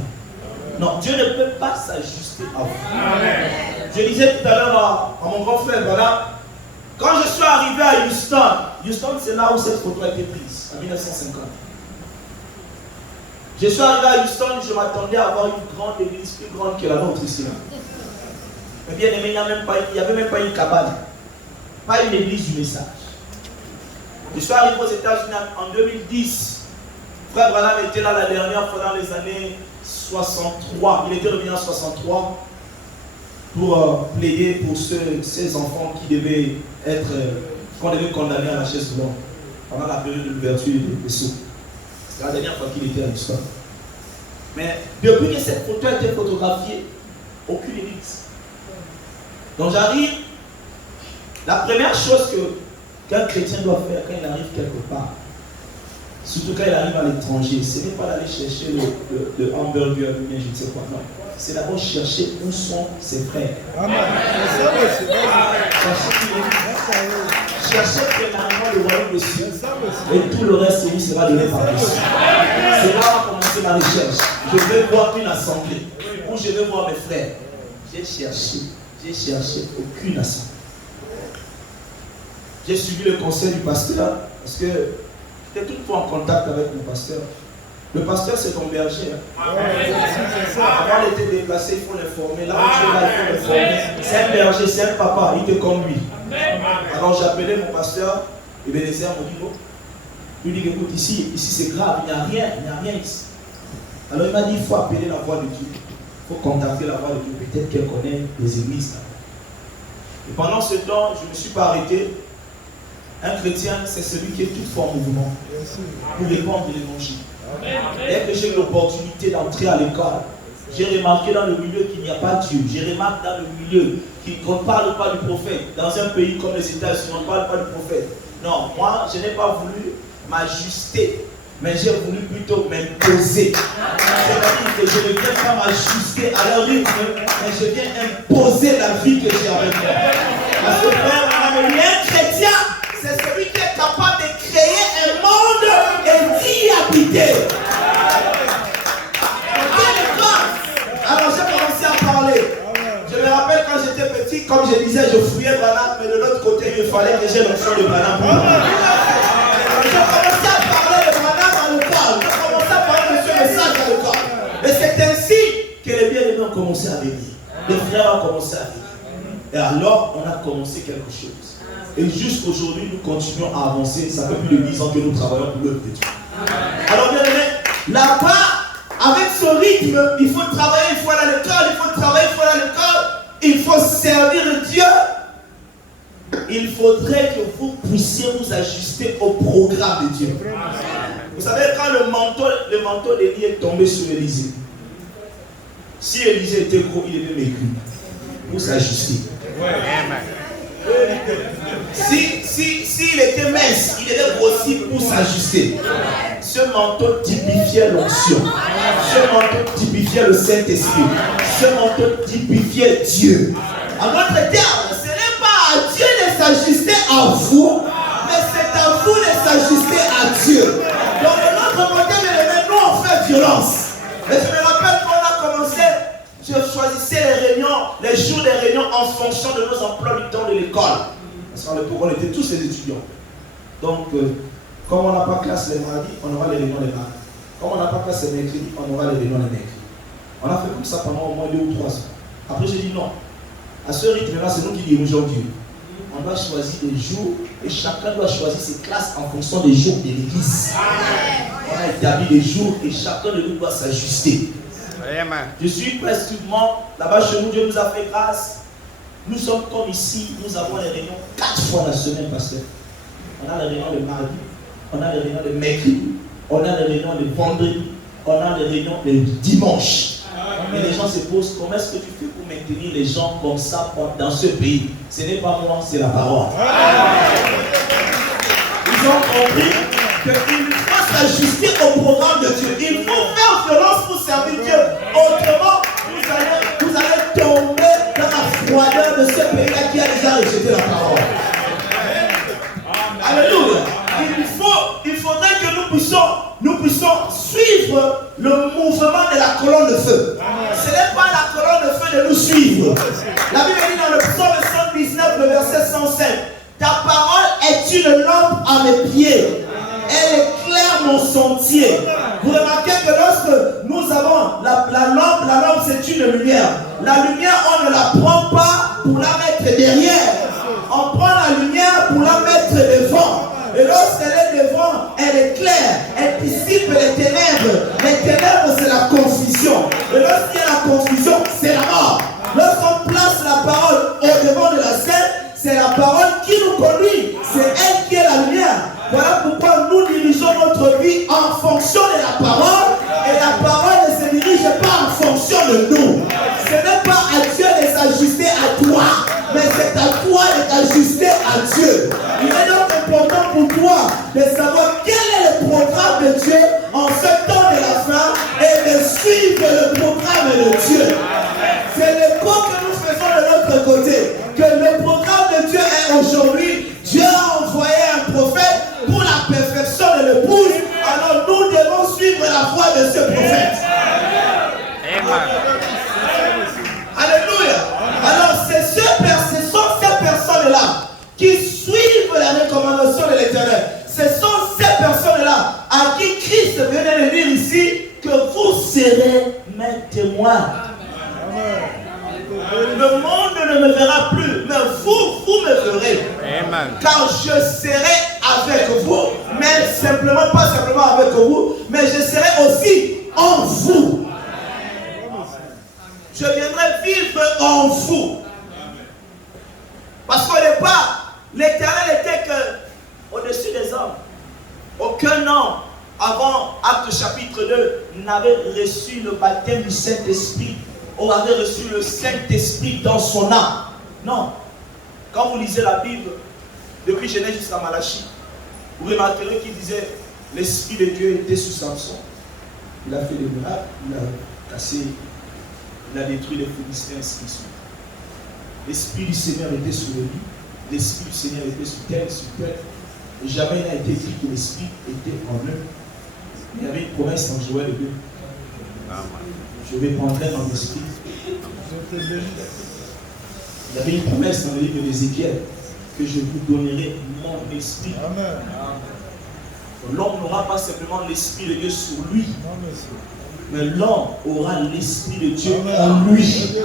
Non, Dieu ne peut pas s'ajuster à vous. Je disais tout à l'heure à mon grand frère, voilà, quand je suis arrivé à Houston, c'est là où cette photo a été prise, en 1950. Je suis arrivé à Houston, je m'attendais à avoir une grande église, plus grande que la nôtre ici. Mais bien aimé, il n'y avait même pas une cabane, pas une église du message. Je suis arrivé aux États-Unis en 2010. Frère Branham était là la dernière fois dans les années 63. Il était revenu en 63 pour plaider pour ces enfants qui devaient être, qu'on devait condamner à la chaise de l'homme pendant la période de l'ouverture des sceaux. C'est la dernière fois qu'il était à Houston. Mais depuis que cette photo a été photographiée, aucune église. Donc j'arrive, la première chose qu'un chrétien doit faire quand il arrive quelque part, surtout quand il arrive à l'étranger, ce n'est pas d'aller chercher le hamburger ou bien je ne sais quoi, non. C'est d'abord chercher où sont ses frères. Amen. Chercher premièrement le royaume des cieux. Et tout le reste lui sera donné par Dieu. C'est là où va commencer la recherche. Je vais voir une assemblée où je vais voir mes frères. J'ai cherché aucune assemblée. J'ai suivi le conseil du pasteur parce que j'étais tout le temps en contact avec le pasteur. Le pasteur, c'est ton berger. Avant il était déplacé, il faut l'informer. Là où tu es là, il faut l'informer. C'est un berger, c'est un papa, il te conduit. Alors j'ai appelé mon pasteur, et Bénézer m'a dit non. Il dit écoute, ici c'est grave, il n'y a rien ici. Alors il m'a dit il faut appeler la voix de Dieu. Il faut contacter la voix de Dieu. Peut-être qu'elle connaît les églises. Et pendant ce temps, je ne me suis pas arrêté. Un chrétien, c'est celui qui est toutefois en mouvement pour répandre l'évangile. Dès que j'ai eu l'opportunité d'entrer à l'école, j'ai remarqué dans le milieu qu'il n'y a pas Dieu. J'ai remarqué dans le milieu qu'on ne parle pas du prophète. Dans un pays comme les États-Unis, on ne parle pas du prophète. Non, moi, je n'ai pas voulu m'ajuster, mais j'ai voulu plutôt m'imposer. C'est-à-dire que je ne viens pas m'ajuster à leur rythme, mais je viens imposer la vie que j'ai avec moi. Parce que frère, un chrétien, c'est celui qui est capable de créer un monde et d'y habiter. Alors j'ai commencé à parler. Je me rappelle quand j'étais petit, comme je disais, je fouillais Branham, mais de l'autre côté, il fallait que j'ai l'option de Branham pour moi. J'ai commencé à parler de Branham à l'école. J'ai commencé à parler de ce message à l'école. Et c'est ainsi que les bien-aimés ont commencé à venir. Les frères ont commencé à venir. Et alors, on a commencé quelque chose. Et jusqu'aujourd'hui, nous continuons à avancer. Ça fait plus de 10 ans que nous travaillons pour l'œuvre de Dieu. Alors, bien aimé, là-bas, avec ce rythme, il faut travailler, il faut aller à l'école, il faut travailler, il faut aller à l'école, il faut servir Dieu. Il faudrait que vous puissiez vous ajuster au programme de Dieu. Vous savez, quand le manteau d'Élie est tombé sur Élisée, si Élisée était gros, il devait maigrir pour s'ajuster. S'il était mince, il devait grossir pour s'ajuster. Ce manteau typifiait l'onction. Ce manteau typifiait le Saint-Esprit. Ce manteau typifiait Dieu. En d'autres termes, ce n'est pas à Dieu de s'ajuster à vous, mais c'est à vous de s'ajuster à Dieu. Donc de notre côté, nous on fait violence. Et je me rappelle quand on a commencé, je choisissais les jours des réunions en fonction de nos emplois du temps de l'école. Parce qu'à l'époque, on était tous des étudiants. Donc, comme on n'a pas classe les mardis, on aura les réunions les mardis. Comme on n'a pas classe les mercredis, on aura les réunions les mercredis. On a fait comme ça pendant au moins 2 ou 3 ans. Après, j'ai dit non. À ce rythme-là, c'est nous qui dirigeons Dieu. On doit choisir des jours et chacun doit choisir ses classes en fonction des jours de l'église. On a établi des jours et chacun de nous doit s'ajuster. Je suis presque mort. Là-bas chez nous, Dieu nous a fait grâce. Nous sommes comme ici, nous avons les réunions 4 fois la semaine, pasteur. On a les réunions le mardi, on a les réunions le mercredi, on a les réunions le vendredi, on a les réunions le dimanche. Et les gens se posent, comment est-ce que tu fais pour maintenir les gens comme ça dans ce pays? Ce n'est pas moi, c'est la parole. Ils ont compris qu'il faut s'ajuster au programme de Dieu. Il faut faire violence pour servir Dieu. Autrement, vous allez tomber dans la froideur de ce pays-là qui a déjà rejeté la parole. Alléluia. Il faudrait que nous puissions suivre le mouvement de la colonne de feu. Ce n'est pas la colonne de feu de nous suivre. La Bible dit dans le psaume 119, le verset 105, ta parole est une lampe à mes pieds. Elle éclaire mon sentier. Vous remarquez que lorsque nous avons la lampe c'est une lumière. La lumière, on ne la prend pas pour la mettre derrière. On prend la lumière pour la mettre devant. Et lorsqu'elle est devant, elle éclaire, elle dissipe les ténèbres. Les ténèbres, c'est la confusion. Et lorsqu'il y a la confusion, c'est la mort. Lorsqu'on place la parole au devant de la scène, c'est la parole qui nous conduit. C'est elle qui est la lumière. Voilà pourquoi nous dirigeons notre vie en fonction de la parole. Et la parole ne se dirige pas en fonction de nous. Ce n'est pas à Dieu de s'ajuster à toi, mais c'est à toi de t'ajuster à Dieu. Il est donc important pour toi de savoir quel est le programme de Dieu en ce temps de la fin et de suivre le programme de Dieu. C'est l'écho que nous faisons de notre côté. Que le programme de Dieu est aujourd'hui, Dieu a envoyé un prophète pour la perfection de l'épouse. Alors nous devons suivre la voie de ce prophète. Alléluia. Alors ce sont ces personnes-là qui suivent la recommandation de l'Éternel. Ce sont ces personnes-là à qui Christ venait de dire ici que vous serez mes témoins. Le monde ne me verra plus, mais vous me verrez. Amen. Car je serai avec vous, mais pas simplement avec vous, mais je serai aussi en vous. Je viendrai vivre en vous. Parce qu'au départ, l'Éternel était que au-dessus des hommes. Aucun homme, avant Actes chapitre 2, n'avait reçu le baptême du Saint-Esprit. On avait reçu le Saint-Esprit dans son âme. Non. Quand vous lisez la Bible, depuis Genèse jusqu'à Malachie, vous remarquerez qu'il disait l'Esprit de Dieu était sous Samson. Il a fait des miracles, il a cassé, il a détruit les Philistins, ainsi de suite. L'Esprit du Seigneur était sur lui, l'Esprit du Seigneur était sur terre. Et jamais il n'a été écrit que l'Esprit était en eux. Il y avait une promesse en Joël 2. Je vais prendre dans l'esprit. Il y avait une promesse dans le livre d'Ézéchiel que je vous donnerai mon esprit. L'homme n'aura pas simplement l'esprit de Dieu sur lui, mais l'homme aura l'esprit de Dieu en lui.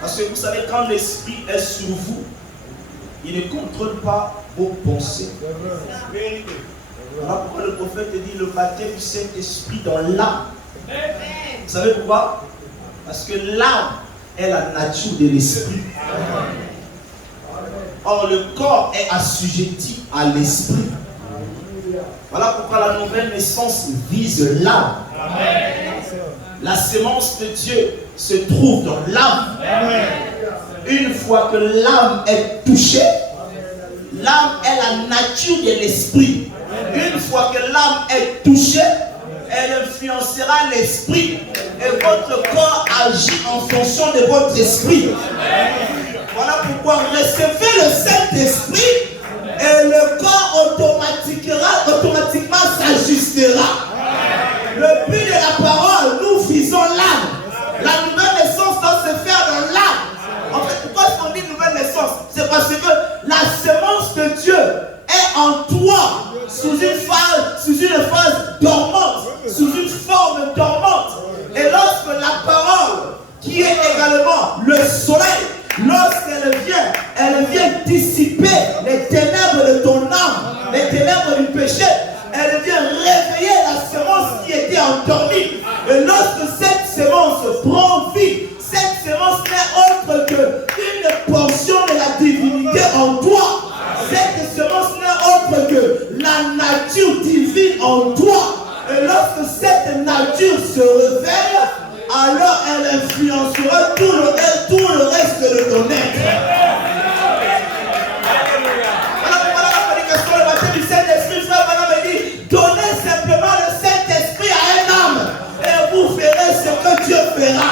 Parce que vous savez, quand l'esprit est sur vous, il ne contrôle pas vos pensées. Voilà pourquoi le prophète dit le baptême du Saint-Esprit dans l'âme. Vous savez pourquoi? Parce que l'âme est la nature de l'esprit. Or, le corps est assujetti à l'esprit. Voilà pourquoi la nouvelle naissance vise l'âme. La sémence de Dieu se trouve dans l'âme. Une fois que l'âme est touchée, l'âme est la nature de l'esprit. Une fois que l'âme est touchée, elle influencera l'esprit et votre corps agit en fonction de votre esprit. Voilà pourquoi recevez le Saint-Esprit et le corps automatiquement s'ajustera. Le but de la parole, nous visons l'âme. La nouvelle naissance doit se faire dans l'âme. En fait, pourquoi est-ce qu'on dit nouvelle naissance? C'est parce que la semence de Dieu est en toi sous une phase dormante, sous une forme dormante. Et lorsque la parole, qui est également le soleil, lorsqu'elle vient dissiper les ténèbres de ton âme, les ténèbres du péché, elle vient réveiller la semence qui était été endormi. Et lorsque cette sémence prend vie, cette sémence n'est autre qu'une portion de la divinité en toi. Cette sémence n'est autre que la nature divine en toi. Et lorsque cette nature se réveille, alors elle influencera tout le reste de ton être. Voilà la prédication le matin du Saint-Esprit. Frère Branham me dit, donnez simplement le Saint-Esprit à un homme et vous ferez ce que Dieu fera.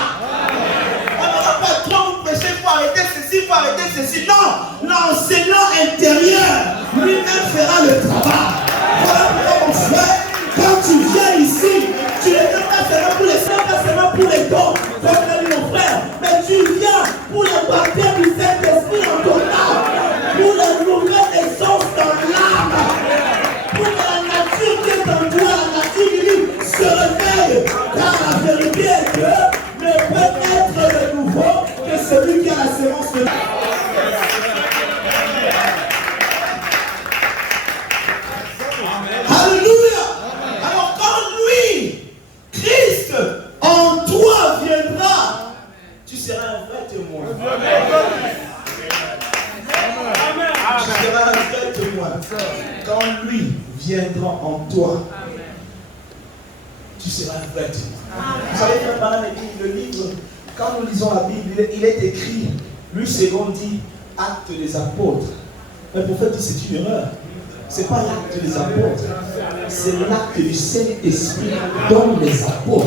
On n'aura pas trop vous prêcher, il faut arrêter ceci, il faut arrêter ceci. Non, l'enseignant intérieur lui-même fera le travail. Voilà pourquoi mon frère, quand tu viens ici, tu ne viens pas seulement pour les saints, pas seulement pour les dons, comme l'a dit mon frère, mais tu viens pour le baptême du Saint-Esprit dans ton âme, pour la nouvelle naissance dans l'âme, pour que la nature qui est en toi, la nature divine, se réveille. Car la vérité est que ne peut être de nouveau que celui qui a la sémence de Alléluia. Alors quand lui, Christ, en toi viendra, tu seras un vrai témoin. Tu seras un vrai témoin. Quand lui viendra en toi, tu seras un vrai témoin. Vous savez, frère Branham dit, le livre, quand nous lisons la Bible, il est écrit, lui second dit, acte des apôtres. Mais pour faire dire c'est une erreur. Ce n'est pas l'acte des apôtres, c'est l'acte du Saint-Esprit dans les apôtres.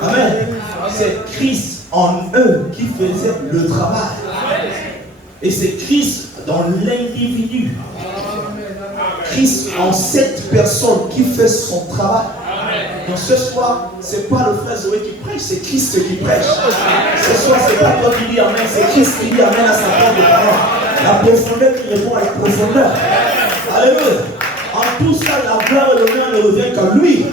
Amen. C'est Christ en eux qui faisait le travail. Et c'est Christ dans l'individu. Christ en cette personne qui fait son travail. Donc ce soir, ce n'est pas le frère Zoé qui prêche, c'est Christ qui prêche. Ce soir, ce n'est pas toi qui dis Amen, c'est Christ qui dit Amen à sa part de parole. La profondeur qui répond à la profondeur. Alléluia. En tout ça, la gloire et l'honneur ne revient qu'à lui.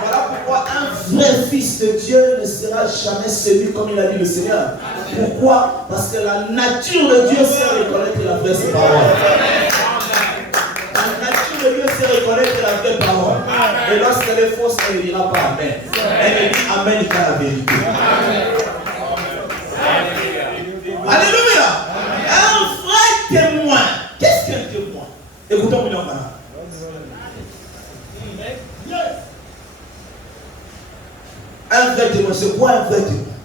Voilà pourquoi un vrai fils de Dieu ne sera jamais séduit comme il a dit le Seigneur. Pourquoi? Parce que la nature de Dieu sait reconnaître la vraie parole. La nature de Dieu sait reconnaître la vraie parole. Et lorsqu'elle est fausse, elle ne dira pas Amen. Elle dit Amen qu'à la vérité. Alléluia. Un vrai témoin. Qu'est-ce qu'un témoin? Écoutons William Branham. Un vrai témoin, c'est quoi un vrai témoin?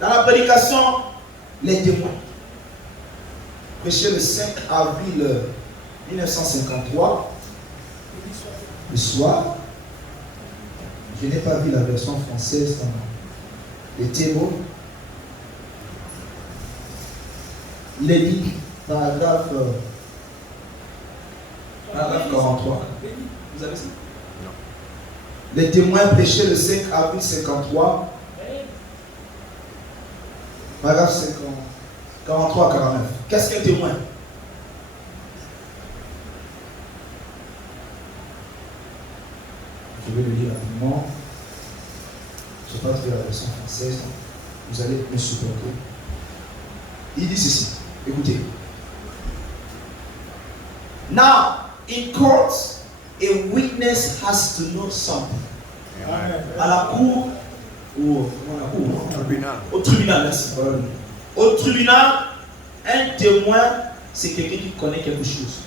Dans la prédication, les témoins. Prêché le 5 avril 1953, le soir. Je n'ai pas vu la version française dans les témoins. Il est dit, paragraphe 43. Vous avez ça? Non. Les témoins prêchés le 5 avril 53. Paragraphe 43 49. Qu'est-ce qu'un témoin? Je vais le lire rapidement. Je ne sais pas trouver la version française. Vous allez me supporter. Il dit ceci. Écoutez. Now, in court, a witness has to know something. À la cour, au tribunal, merci. Au tribunal, un témoin, c'est quelqu'un qui connaît quelque chose.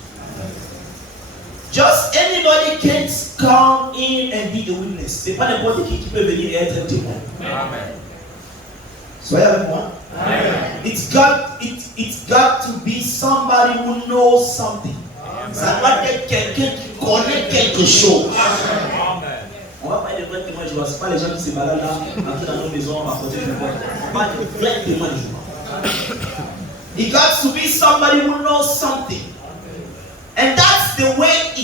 Just anybody can come in and be a witness. C'est pas n'importe qui peut venir et être un témoin. Amen. Soyez avec moi. Amen. It's got to be somebody who knows something. Amen. Ça doit être quelqu'un qui connaît quelque chose. Amen. On va parler de vrais témoins de Jéhovah. Ce n'est pas les gens qui se baladent là, entrer dans nos maisons, raconter des fois. On va parler de vrais témoins de Jéhovah. It got to be somebody who knows something. And that's the way it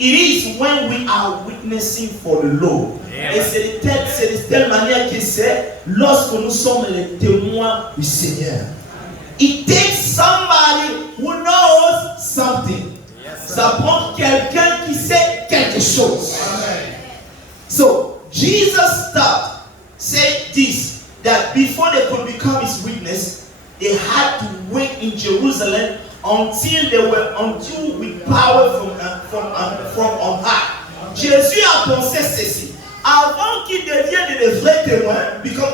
is when we are witnessing for the Lord. Yeah. Et c'est de telle manière que c'est lorsque nous sommes les témoins du Seigneur. It takes somebody who knows something. Yes, ça prend quelqu'un qui sait quelque chose. Amen. So Jesus said this, that before they could become his witness, they had to wait in Jerusalem until they were endued with power from on high. Jésus a pensé ceci. Avant qu'ils deviennent des vrais témoins,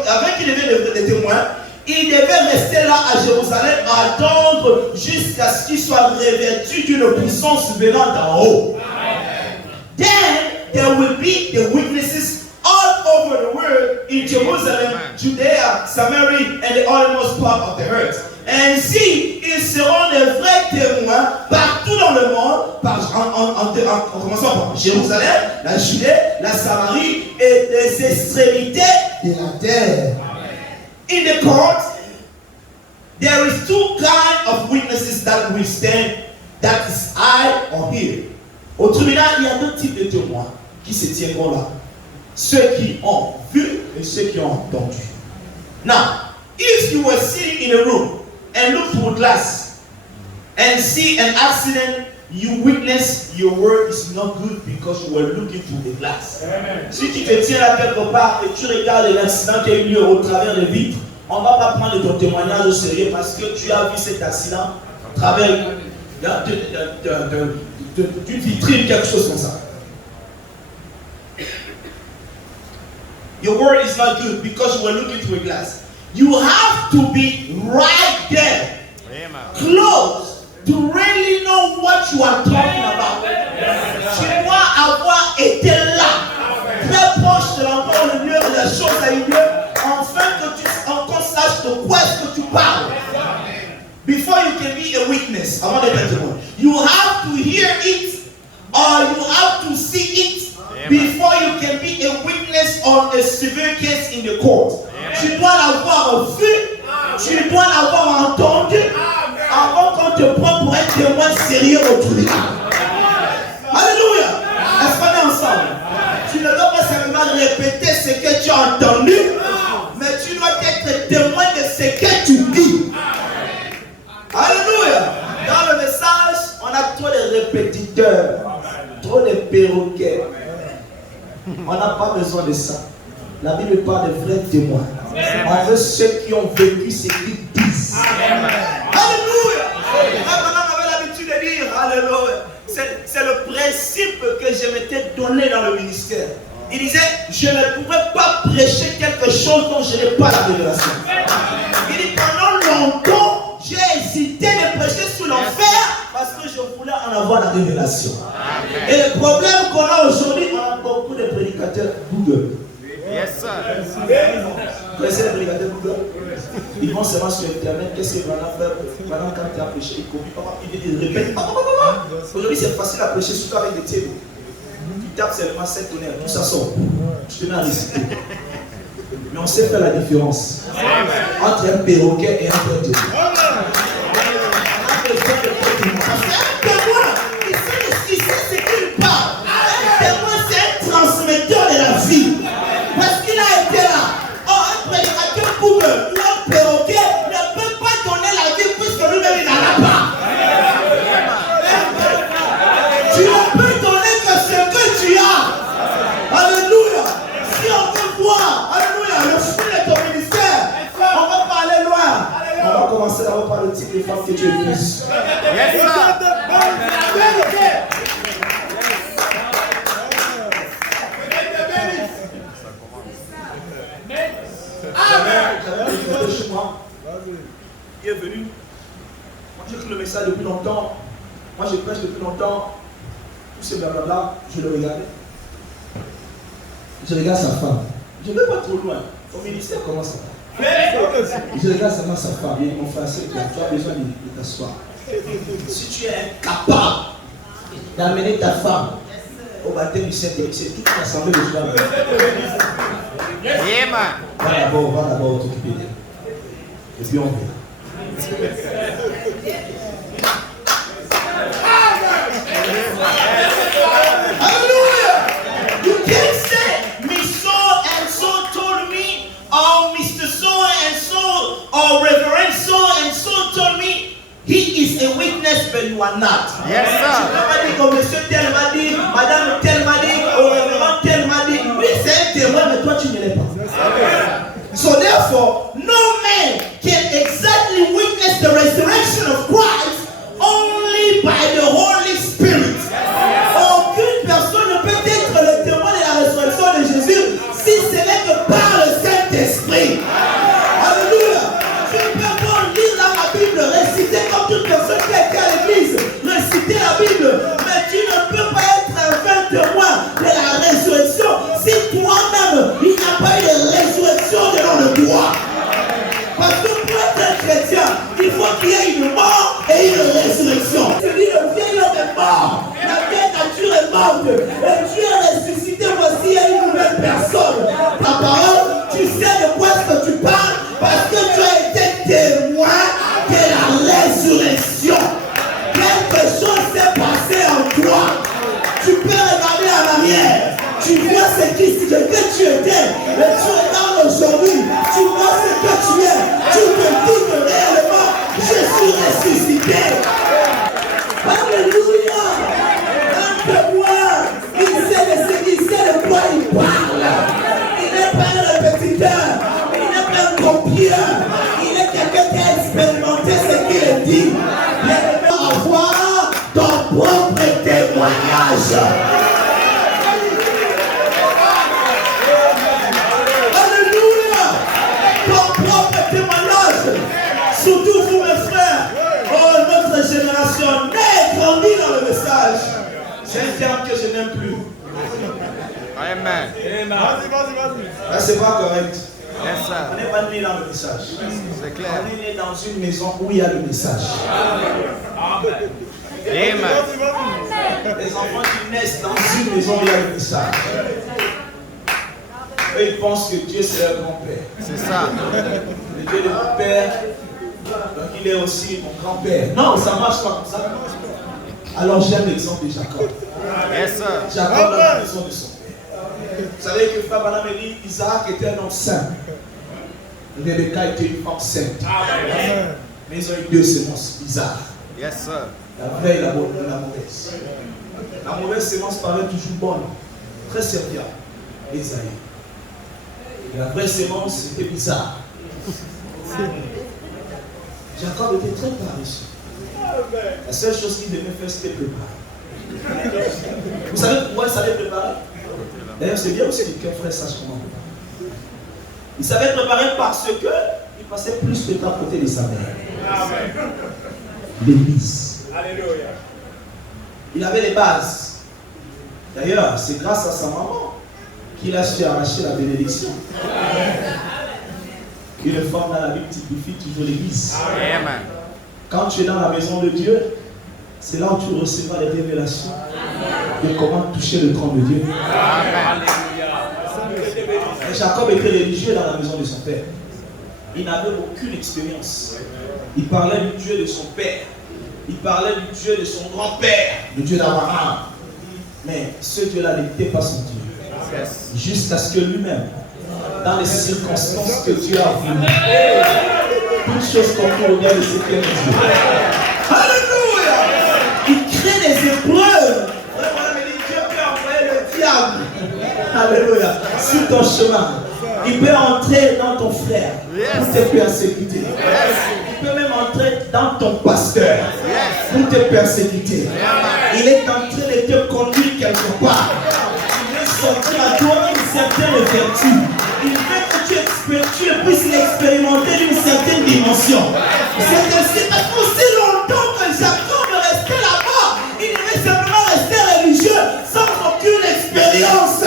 avant qu'ils deviennent des témoins, ils devaient rester là à Jérusalem, attendre jusqu'à ce qu'ils soient revêtus d'une puissance venant d'en haut. Then there will be the witnesses all over the world in Jerusalem, Judea, Samaria, and the uttermost part of the earth. Ainsi, ils seront des vrais témoins partout dans le monde, en commençant par Jérusalem, la Judée, la Samarie et les extrémités de la terre. In the court, there is two kinds of witnesses that will stand, that is eye or ear. Au tribunal, il y a deux types de témoins qui se tiendront là. Ceux qui ont vu et ceux qui ont entendu. Now, if you were sitting in a room and look through glass and see an accident, you witness your word is not good because you were looking through the glass. Amen. Si tu te tiens là quelque part et tu regardes l'accident qui a eu lieu au travers des vitres, on ne va pas prendre ton témoignage au sérieux parce que tu as vu cet accident à travers d'une vitrine, quelque chose comme ça. Your word is not good because you were looking through a glass. You have to be right there, close, to really know what you are talking about. Tu dois avoir été là, très proche de l'endroit où le lieu de la chose a eu lieu, afin qu'on sache de quoi est-ce que tu parles. Before you can be a witness, I want to tell you, you have to hear it or you have to see it before you can be a witness on a severe case in the court. Tu dois l'avoir vu, tu dois l'avoir entendu avant qu'on te prenne pour un témoin sérieux au tribunal. Alléluia! Est-ce qu'on est ensemble? Tu ne dois pas simplement répéter ce que tu as entendu, mais tu dois être témoin de ce que tu dis. Alléluia! Dans le message, on a trop de répétiteurs, trop de perroquets. On n'a pas besoin de ça. La Bible parle de vrais témoins. On veut ceux qui ont vécu ce qu'ils disent. Alléluia! Ma maman avait l'habitude de dire, alléluia. C'est le principe que je m'étais donné dans le ministère. Il disait, je ne pourrais pas prêcher quelque chose dont je n'ai pas la révélation. Il dit, pendant longtemps, j'ai hésité de prêcher sur l'enfer parce que je voulais en avoir la révélation. Et le problème qu'on a aujourd'hui, on a beaucoup de prédicateurs Google. Yes, sir. Vous connaissez les prédicateurs Google? Ils vont seulement sur Internet. Qu'est-ce que Branham fait? Branham, quand tu as prêché, il copie, il répète. Aujourd'hui, c'est facile à prêcher, surtout avec des télés. Tu tapes seulement 7 tonnerres, tout ça sort. Je te mets à réciter. Mais on sait faire la différence entre un perroquet et un prêtre. Il sait ce qu'il parle. Un témoin, c'est un transmetteur de la vie. Parce qu'il a été là. Or, un prédicateur Google ou un perroquet ne peut pas donner la vie puisque lui-même il n'en a pas. Tu ne peux donner que ce que tu as. Alléluia. Si on veut voir, alléluia, le fruit de ton ministère, on ne va pas aller loin. On va commencer d'abord par le type de femme que tu épouses. Yes, sir. Chez moi, il est venu. Moi j'écris le message depuis longtemps. Moi je prêche depuis longtemps. Tout ce blablabla, je le regardais. Je regarde sa femme. Je ne vais pas trop loin. Au ministère, comment ça va? Je regarde seulement sa femme. Il dit, mon frère, c'est toi. Tu as besoin de t'asseoir. Si tu es incapable d'amener ta femme au baptême du Saint-Esprit, c'est toute l'assemblée de femmes. Yeah, man. Va d'abord t'occuper d'elle. Et puis on verra. Hallelujah! You can't say, Miss so and so told me, or Mr. So and so, or Reverend so and so told me. He is a witness, but you are not. Yes, sir. Tu peux pas dire comme monsieur tel m'a dit, madame tel m'a dit, ou révérend tel m'a dit. Oui, c'est un témoin, mais toi tu ne l'es pas. So therefore, no man can exactly witness the resurrection of Christ Tu vois ce que tu étais, mais tu regardes aujourd'hui. Tu vois ce que tu es. Tu te dis que réellement, je suis ressuscité. Alléluia. Un témoin, il sait de quoi il parle. Il n'est pas un répétiteur. Il n'est pas un copieur. Il est quelqu'un qui a expérimenté ce qu'il dit. Il aime avoir ton propre témoignage. Alléluia. Ton propre témoignage. Surtout vous mes frères. Oh, notre génération n'est grandie dans le message. C'est un terme que je n'aime plus. Amen. Là, c'est pas correct. Yes, sir. On n'est pas né dans le message. C'est clair. On est né dans une maison où il y a le message. Amen. Les enfants qui naissent dans une maison où il y a le message. Eux, ils pensent que Dieu c'est leur grand-père. C'est ça. Le Dieu de mon père, donc il est aussi mon grand-père. Non, ça ne marche pas comme ça. Alors j'aime l'exemple de Jacob. Yes, sir. Jacob dans la maison de son père. Vous savez que Frère Branham dit Isaac était un homme saint. Rebecca était une femme sainte. Mais ils ont eu deux semences, Isaac. Yes, sir. La vraie et la mauvaise. La mauvaise sémence paraît toujours bonne, très serviable. Esaïe. La vraie sémence, c'était bizarre. Jacob était très paresseux. La seule chose qu'il devait faire, c'était préparer. Vous savez pourquoi il savait préparer? D'ailleurs, c'est bien aussi qu'un frère sache comment préparer. Il savait préparer parce qu'il passait plus de temps à côté de sa mère. L'église. Alléluia. Il avait les bases. D'ailleurs, c'est grâce à sa maman qu'il a su arracher la bénédiction. Une femme dans la Bible typifie toujours l'église. Amen. Quand tu es dans la maison de Dieu, c'est là où tu recevras les révélations de comment toucher le trône de Dieu. Amen. Et Jacob était religieux dans la maison de son père. Il n'avait aucune expérience. Il parlait du Dieu de son père. Il parlait du Dieu de son grand-père, le Dieu d'Abraham. Mais ce Dieu-là n'était pas son Dieu. Yes. Jusqu'à ce que lui-même, dans les circonstances que Dieu a voulu, toutes choses concourent au bien de ce qu'il a dit. Alléluia! Il crée des épreuves. Dieu peut envoyer le diable. Alléluia. Sur ton chemin. Il peut entrer dans ton frère pour te persécuter. Il peut même entrer dans ton pasteur pour te persécuter. Il est en train de te conduire quelque part. Il veut sortir à toi une certaine vertu. Il veut que tu puisses l'expérimenter d'une certaine dimension. C'est ainsi parce qu'aussi longtemps que Jacob restait là-bas, il devait simplement rester religieux sans aucune expérience.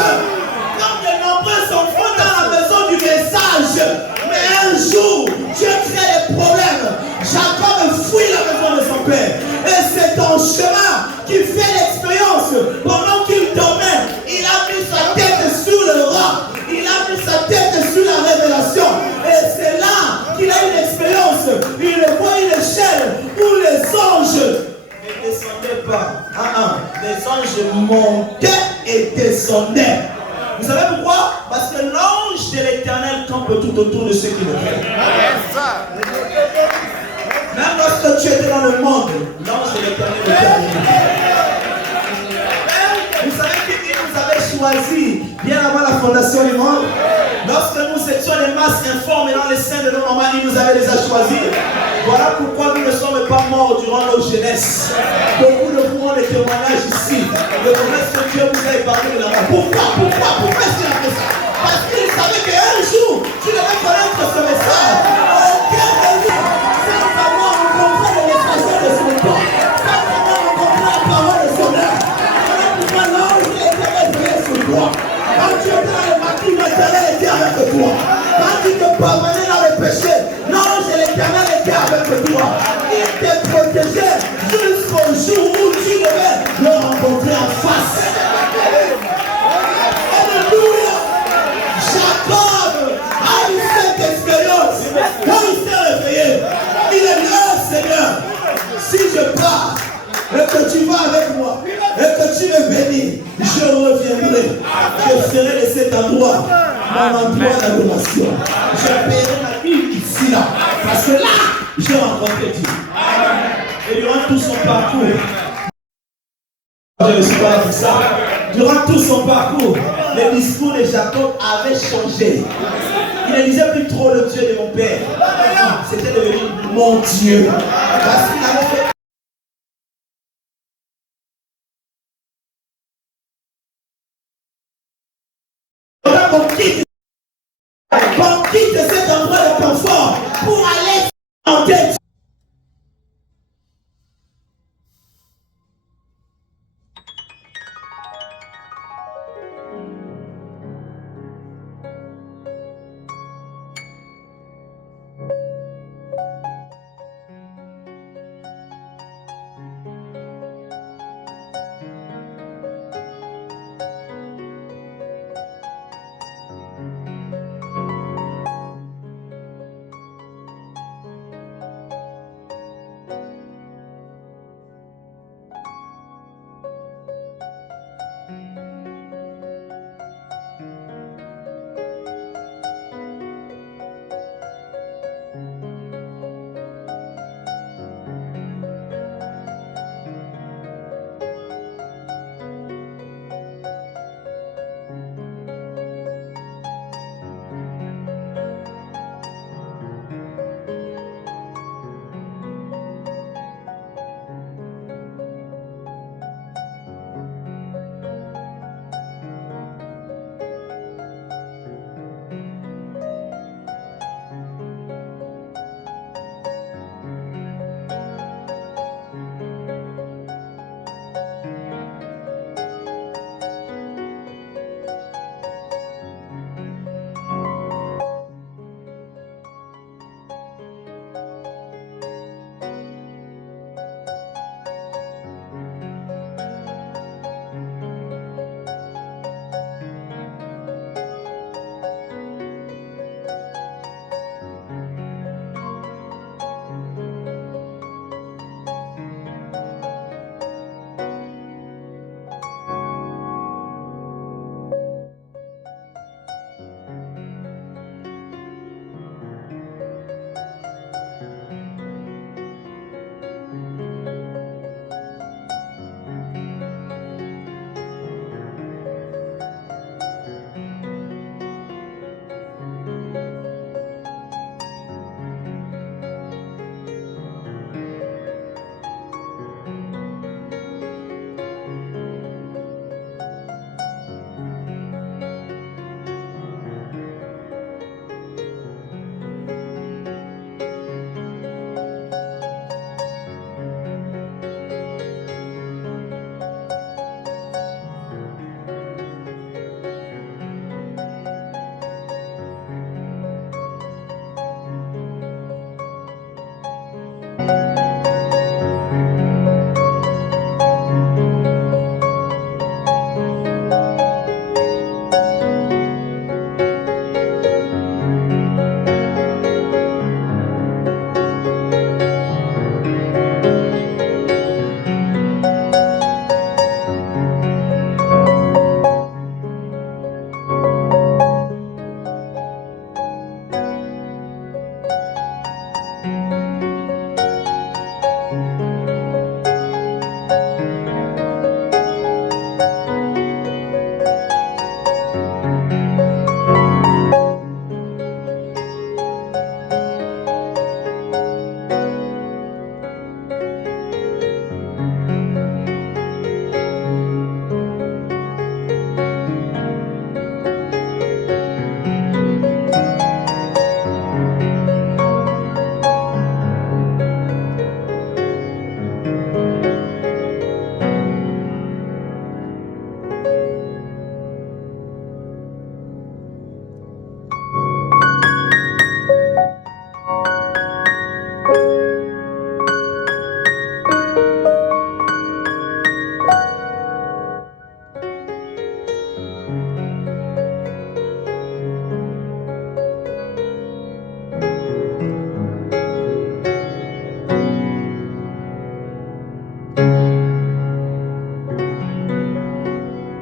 Comme de nombreux enfants dans la maison du message. Mais un jour, Dieu crée des problèmes. Jacob fuit la maison de son père. Et c'est en chemin qu'il fait l'expérience. Pendant qu'il dormait, il a mis sa tête sur le roc. Il a mis sa tête sur la révélation. Et c'est là qu'il a une expérience. Il voit une échelle où les anges ne descendaient pas. Les anges montaient et descendaient. Vous savez pourquoi? Parce que l'ange de l'Éternel campe tout autour de ceux qui le craignent. Yes, sir. Même lorsque tu étais dans le monde, l'ange de l'Éternel était avec toi. Vous savez qui nous avait choisi bien avant la fondation du monde? Lorsque nous étions les masses informes dans les seins de nos mamans, il nous avait déjà choisis. Voilà pourquoi nous ne sommes pas morts durant nos jeunesses. Beaucoup de vous ont des témoignages ici. Le promesse que Dieu vous a épargné de la mort. Pourquoi est-ce qu'il a fait ça? Parce qu'il savait qu'un jour, tu devais connaître ce message. Aucun de nous, sans avoir rencontré le message de son temps, sans avoir rencontré la parole de son âme. Voilà pourquoi l'ange était veillé sur toi. Quand tu étais dans le maquis, l'Éternel était avec toi. Quand tu te parvenais dans le péché, l'ange de l'Éternel était avec toi. Il te protégeait jusqu'au jour où tu devais le rencontrer en face. Je reviendrai. Je ferai de cet endroit mon endroit d'adoration. Je paierai ma vie ici, là. Parce que là, j'ai rencontré Dieu. Et durant tout son parcours, je ne suis pas comme ça. Durant tout son parcours, le discours de Jacob avait changé. Il ne disait plus trop le Dieu de mon père. C'était devenu mon Dieu. Parce qu'il avait